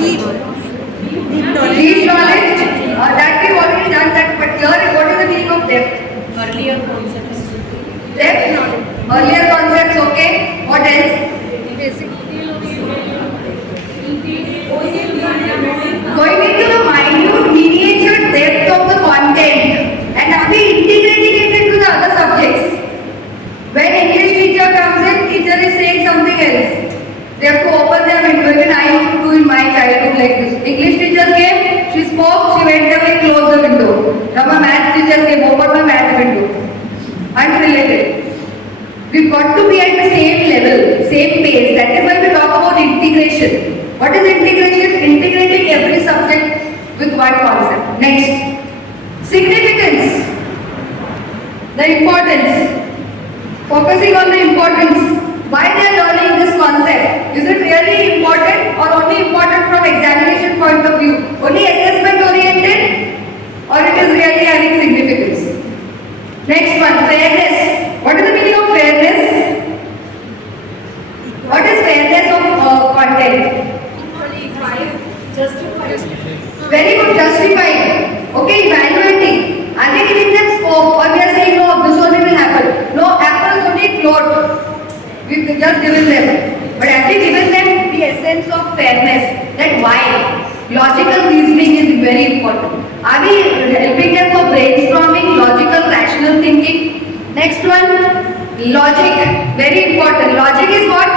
Deep knowledge. Deep knowledge, that we've already done that, but here what is the meaning of depth? Earlier concepts. Depth knowledge. Earlier concepts, okay. What else? Basic. Going into the minute miniature depth of the content and are we integrating it into the other subjects? When English teacher comes in, teacher is saying something else. They have to open their window. Even I used to do in my childhood like this. English teacher came, she spoke, she went away, closed the window. Now my math teacher came, opened my math window. Unrelated. We've got to be at the same level, same pace. That is why we talk about integration. What is integration? Integrating every subject with one concept. Next, significance. The importance. Focusing on the importance. Why they are learning this concept? Is it really important or only important from examination point of view? Only assessment oriented or it is really having significance? Next one, fairness. What is the meaning of fairness? What is fairness of content? Very good, justifying. Okay, evaluating. Are we giving them scope or we are saying no, this only will happen? No, apples only float. We've just given them. But have we given them the essence of fairness? That why? Logical reasoning is very important. Are we helping them for brainstorming, logical, rational thinking? Next one, logic. Very important. Logic is what?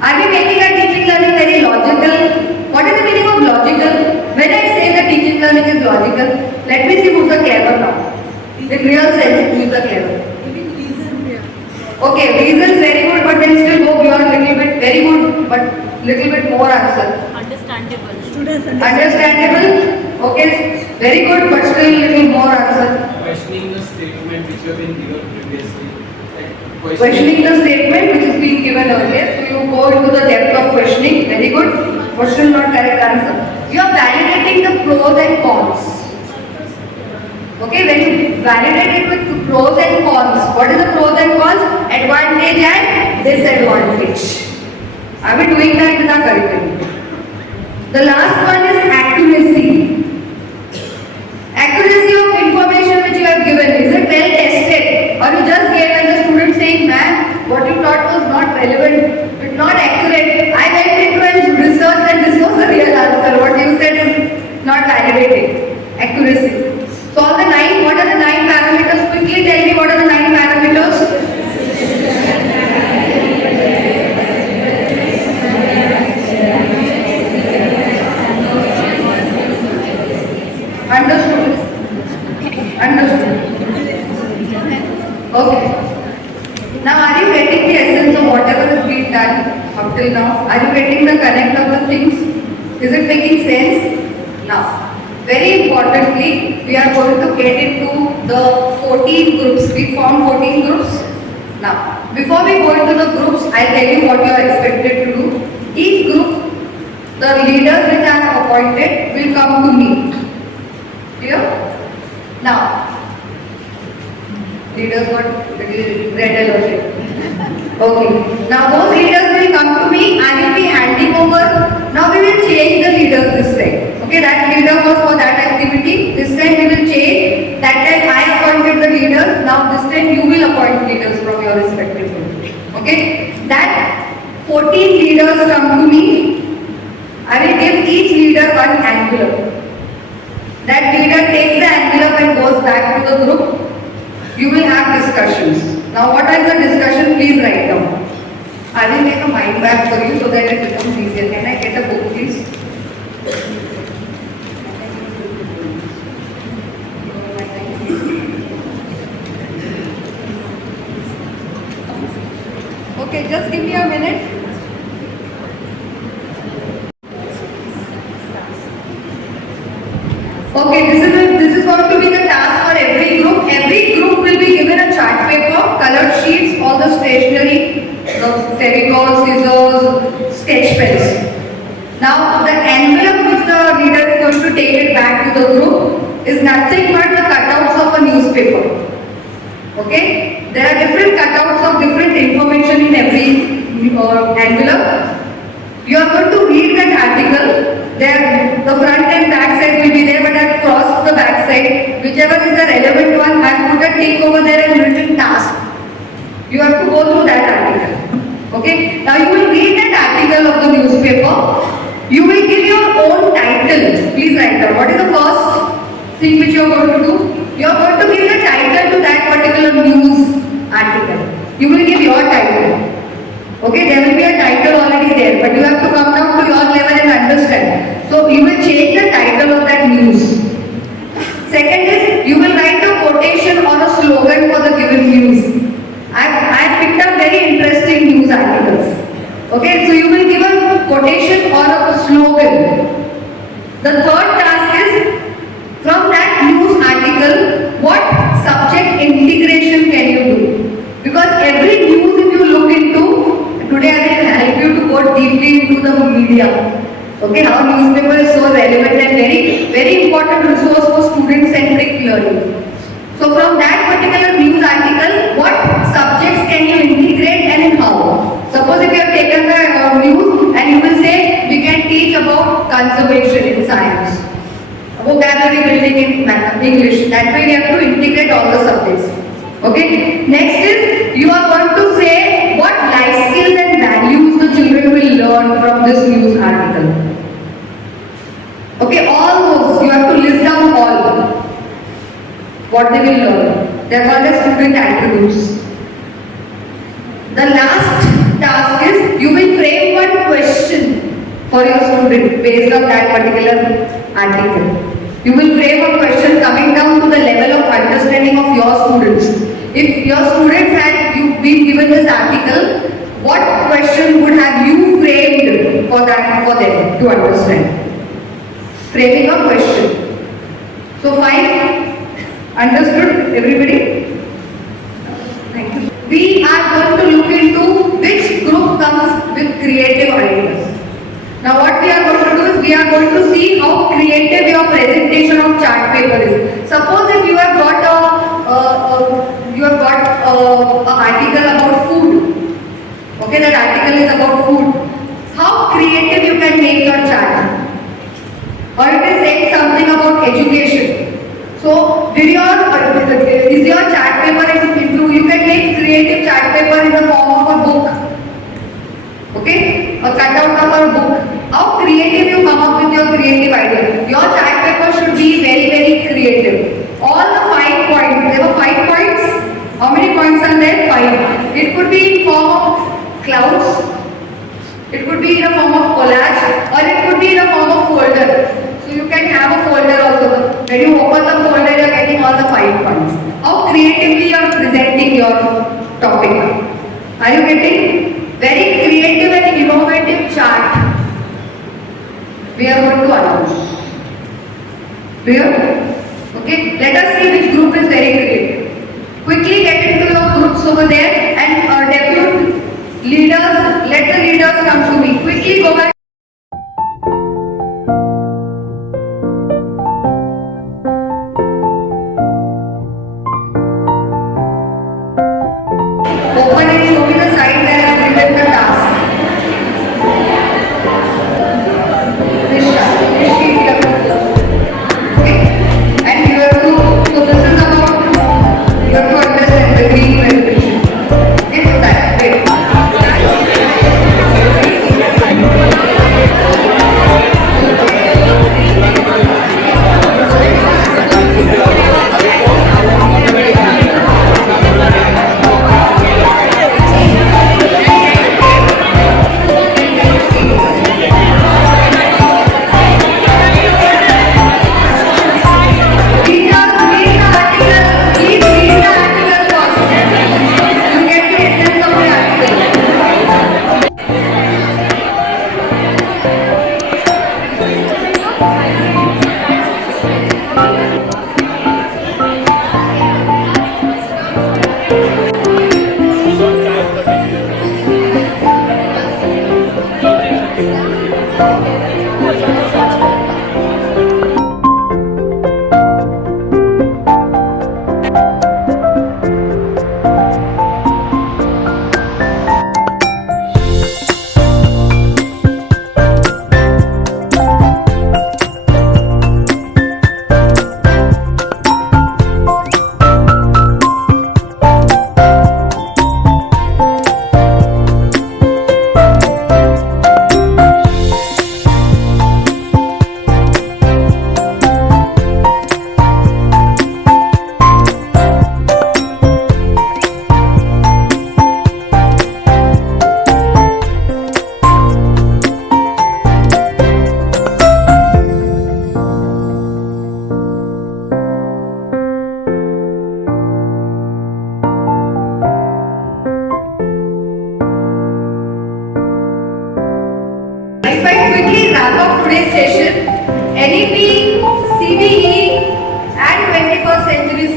Are we making our teaching learning very logical? What is the meaning of logical? When I say that teaching learning is logical, let me see who's the clever now. In real sense, who is the clever? Giving reason. Okay, reason is very good, but then still go beyond little bit. Very good, but little bit more answer. Understandable. Students Understandable. Okay, very good, but still little more answer. Questioning the statement which you have been given previously. Like Questioning the statement which is being given earlier. So you go into the depth of questioning. Very good. But still not correct answer. You are validating the pros and cons. Okay, when you validate it with pros and cons, what is the pros and cons? Advantage and disadvantage. Are we doing that with our curriculum? The last one is accuracy. Accuracy of information which you have given, is it well tested? Or you just gave and the student saying, ma'am, what you taught was not relevant, it's not accurate. I went into and researched and this was the real answer. What you said is not validating. Accuracy. So all the 9, what are the 9 parameters? Quickly tell me what are the 9 parameters? Understood? Understood. Okay. Now are you getting the essence of whatever has been done up till now? Are you getting the connect of the things? Is it making sense? Now, very importantly, we are going to get into the 14 groups. We formed 14 groups. Now, before we go into the groups, I'll tell you what you are expected to do. Each group, the leaders which I have appointed will come to me. Clear? Now, leaders got red alert. Okay. Now those leaders will come to me. I will be handing over. Now we will change the leaders this time. Okay, that leader was for that activity. This time we will change. That time I appointed the leaders. Now this time you will appoint leaders from your respective group. Okay. That 14 leaders come to me. I will give each leader one envelope. That leader takes the envelope and goes back to the group. You will have discussions. Now what is the discussion? Please write down. I will make a mind map for you so that it becomes easier. Can I get a book please? Okay, just give me a minute. Okay, this is going to be the task for every group. Every group will be given a chart paper, colored sheets, all the stationery, the Fevicol, scissors, sketch pens. Now the envelope which the leader is going to take it back to the group is nothing but the cutouts of a newspaper. Okay? There are different cutouts of different information in every envelope. You are going to read that article there, the front and back side will be there, but I've crossed the back side. Whichever is the relevant one, I've put a tick over there and written task. You have to go through that article. Okay? Now you will read that article of the newspaper. You will give your own title. Please write down. What is the first thing which you are going to do? You are going to give the title to that particular news article. You will give your title. Okay, there will be a title already there, but you have to come down to your level and understand. So you will change the title of that news. Second is, you will write a quotation or a slogan for the given news. I picked up very interesting news articles. Okay, so you will give a quotation or a slogan. The third task is, from that news article, what subject integration can you do? Because every news if you look into, today I will help you to go deeply into the media. Okay, how newspaper is so relevant and very important resource for student-centric learning. So from that particular news article, what subjects can you integrate and how? Suppose if you have taken the news and you will say, we can teach about conservation in science, vocabulary building in English. That way you have to integrate all the subjects. Okay. Next is, you are going to say what life skills and values the children will learn from this news article. Okay, all those, you have to list down all. What they will learn. They are called as student attributes. The last task is, you will frame one question for your student based on that particular article. You will frame a question coming down to the level of understanding of your students. If your students had you been given this article, what question would have you framed for them to understand? Framing a question. So 5. Understood, everybody? Thank you. We are going to look into which group comes with creative ideas. Now what we are going to do is, we are going to see how creative your presentation of chart paper is. Suppose if you have got an article about food. Okay, that article is about food. How creative you can make your chart. Or it is saying something about education. So, is your chart paper into, you can make creative chart paper in the form of a book. Okay? A cutout of a book. How creative you come up with your creative idea. Your chart paper should be very creative. All the 5 points, there were 5 points. How many points are there? 5. It could be in form of clouds. It could be in a form of collage, or it could be in a form of folder. So you can have a folder also. When you open the folder, you are getting all the 5 points. How creatively you are presenting your topic. Are you getting? Very creative and innovative chart we are going to announce. Clear? Okay, let us see which group is very creative. Quickly get into your groups over there and deputy leaders, let the leaders come to me. Quickly go back. Open and show me the side where I have written the task. Okay, and you have to, so this is about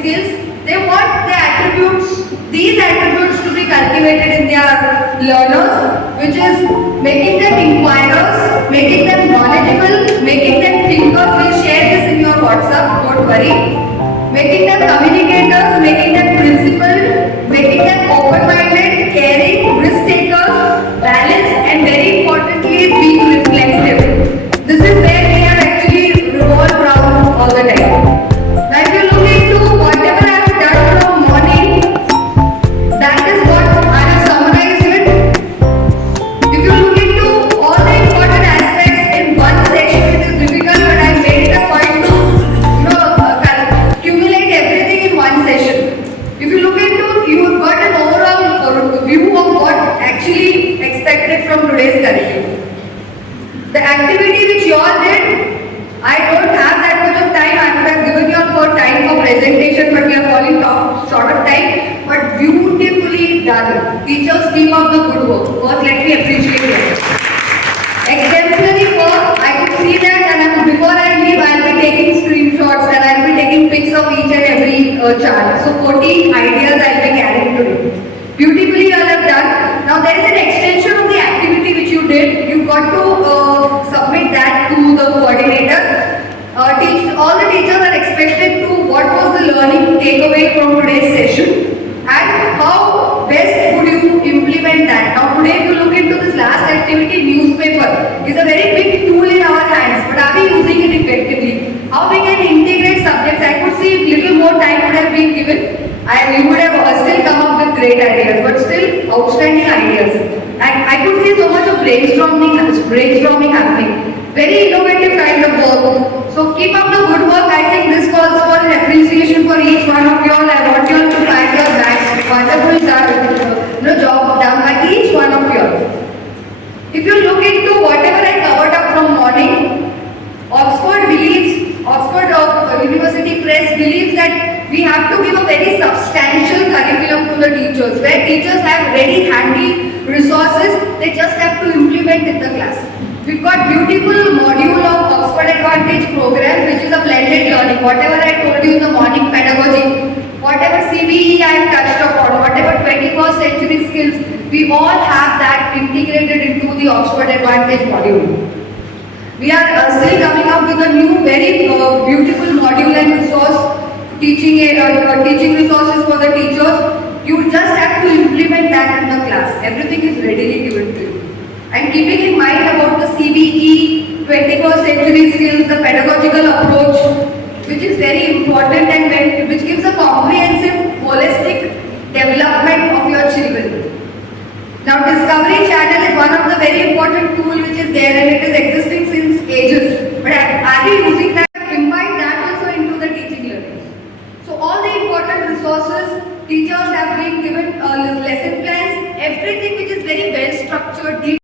skills. They want the attributes, these attributes to be cultivated in their learners, which is making them inquirers, making them knowledgeable, making them thinkers. We'll share this in your WhatsApp, don't worry. Making them communicators, making them principled, making them open-minded, caring, risk-takers, balanced, and very importantly, being reflective. This is where we have actually revolved around all the time. Now, if you look into whatever I have done from morning, that is what I have summarized it. If you look into all the important aspects in one session, it is difficult, but I made it a point to, accumulate everything in one session. If you look into, you have got an overall view of what actually expected from today's curriculum. The activity which you all did, I don't have that much of time. I would have given you all more time for presentation, but we are falling short of time. But beautifully done. Teachers, keep up the good work. First, let me appreciate it. Exemplary work. I could see that, and before I leave, I'll be taking screenshots and I'll be taking pics of each and every chart. So 40 ideas I'll be carrying today. Beautifully you all have done. Now there is an extension of the activity which you did. You got to submit that to the coordinator. All the teachers are expected to what was the learning takeaway from today's session and how best would you implement that. Now today if you look into this last activity, newspaper is a very big tool in our hands, but are we using it effectively? How we can integrate subjects? I could see little more time would have been given. You would have still come up with great ideas, but still outstanding ideas. I could see so much of brainstorming happening. Very innovative kind of work. So keep up the good work. I think this calls for an appreciation for each one of you all. I want you all to find your backs. Wonderful job done by each one of you all. If you look into whatever I covered up from morning, Oxford University Press believes that we have to give a very substantial curriculum to the teachers, where teachers have ready handy resources, they just have to implement in the class. We've got beautiful module of Oxford Advantage program, which is a blended learning. Whatever I told you in the morning pedagogy, whatever CBE I have touched upon, whatever 21st century skills, we all have that integrated into the Oxford Advantage module. We are still coming up with a new, very beautiful module and resource teaching resources for the teachers. You just have to implement that in the class. Everything is readily given to you. And keeping in mind about the CBE, 21st century skills, the pedagogical approach, which is very important and which gives a comprehensive, holistic development of your children. Now, Discovery Channel is one of the very important tools which is there and it is existing since ages. But are we using that?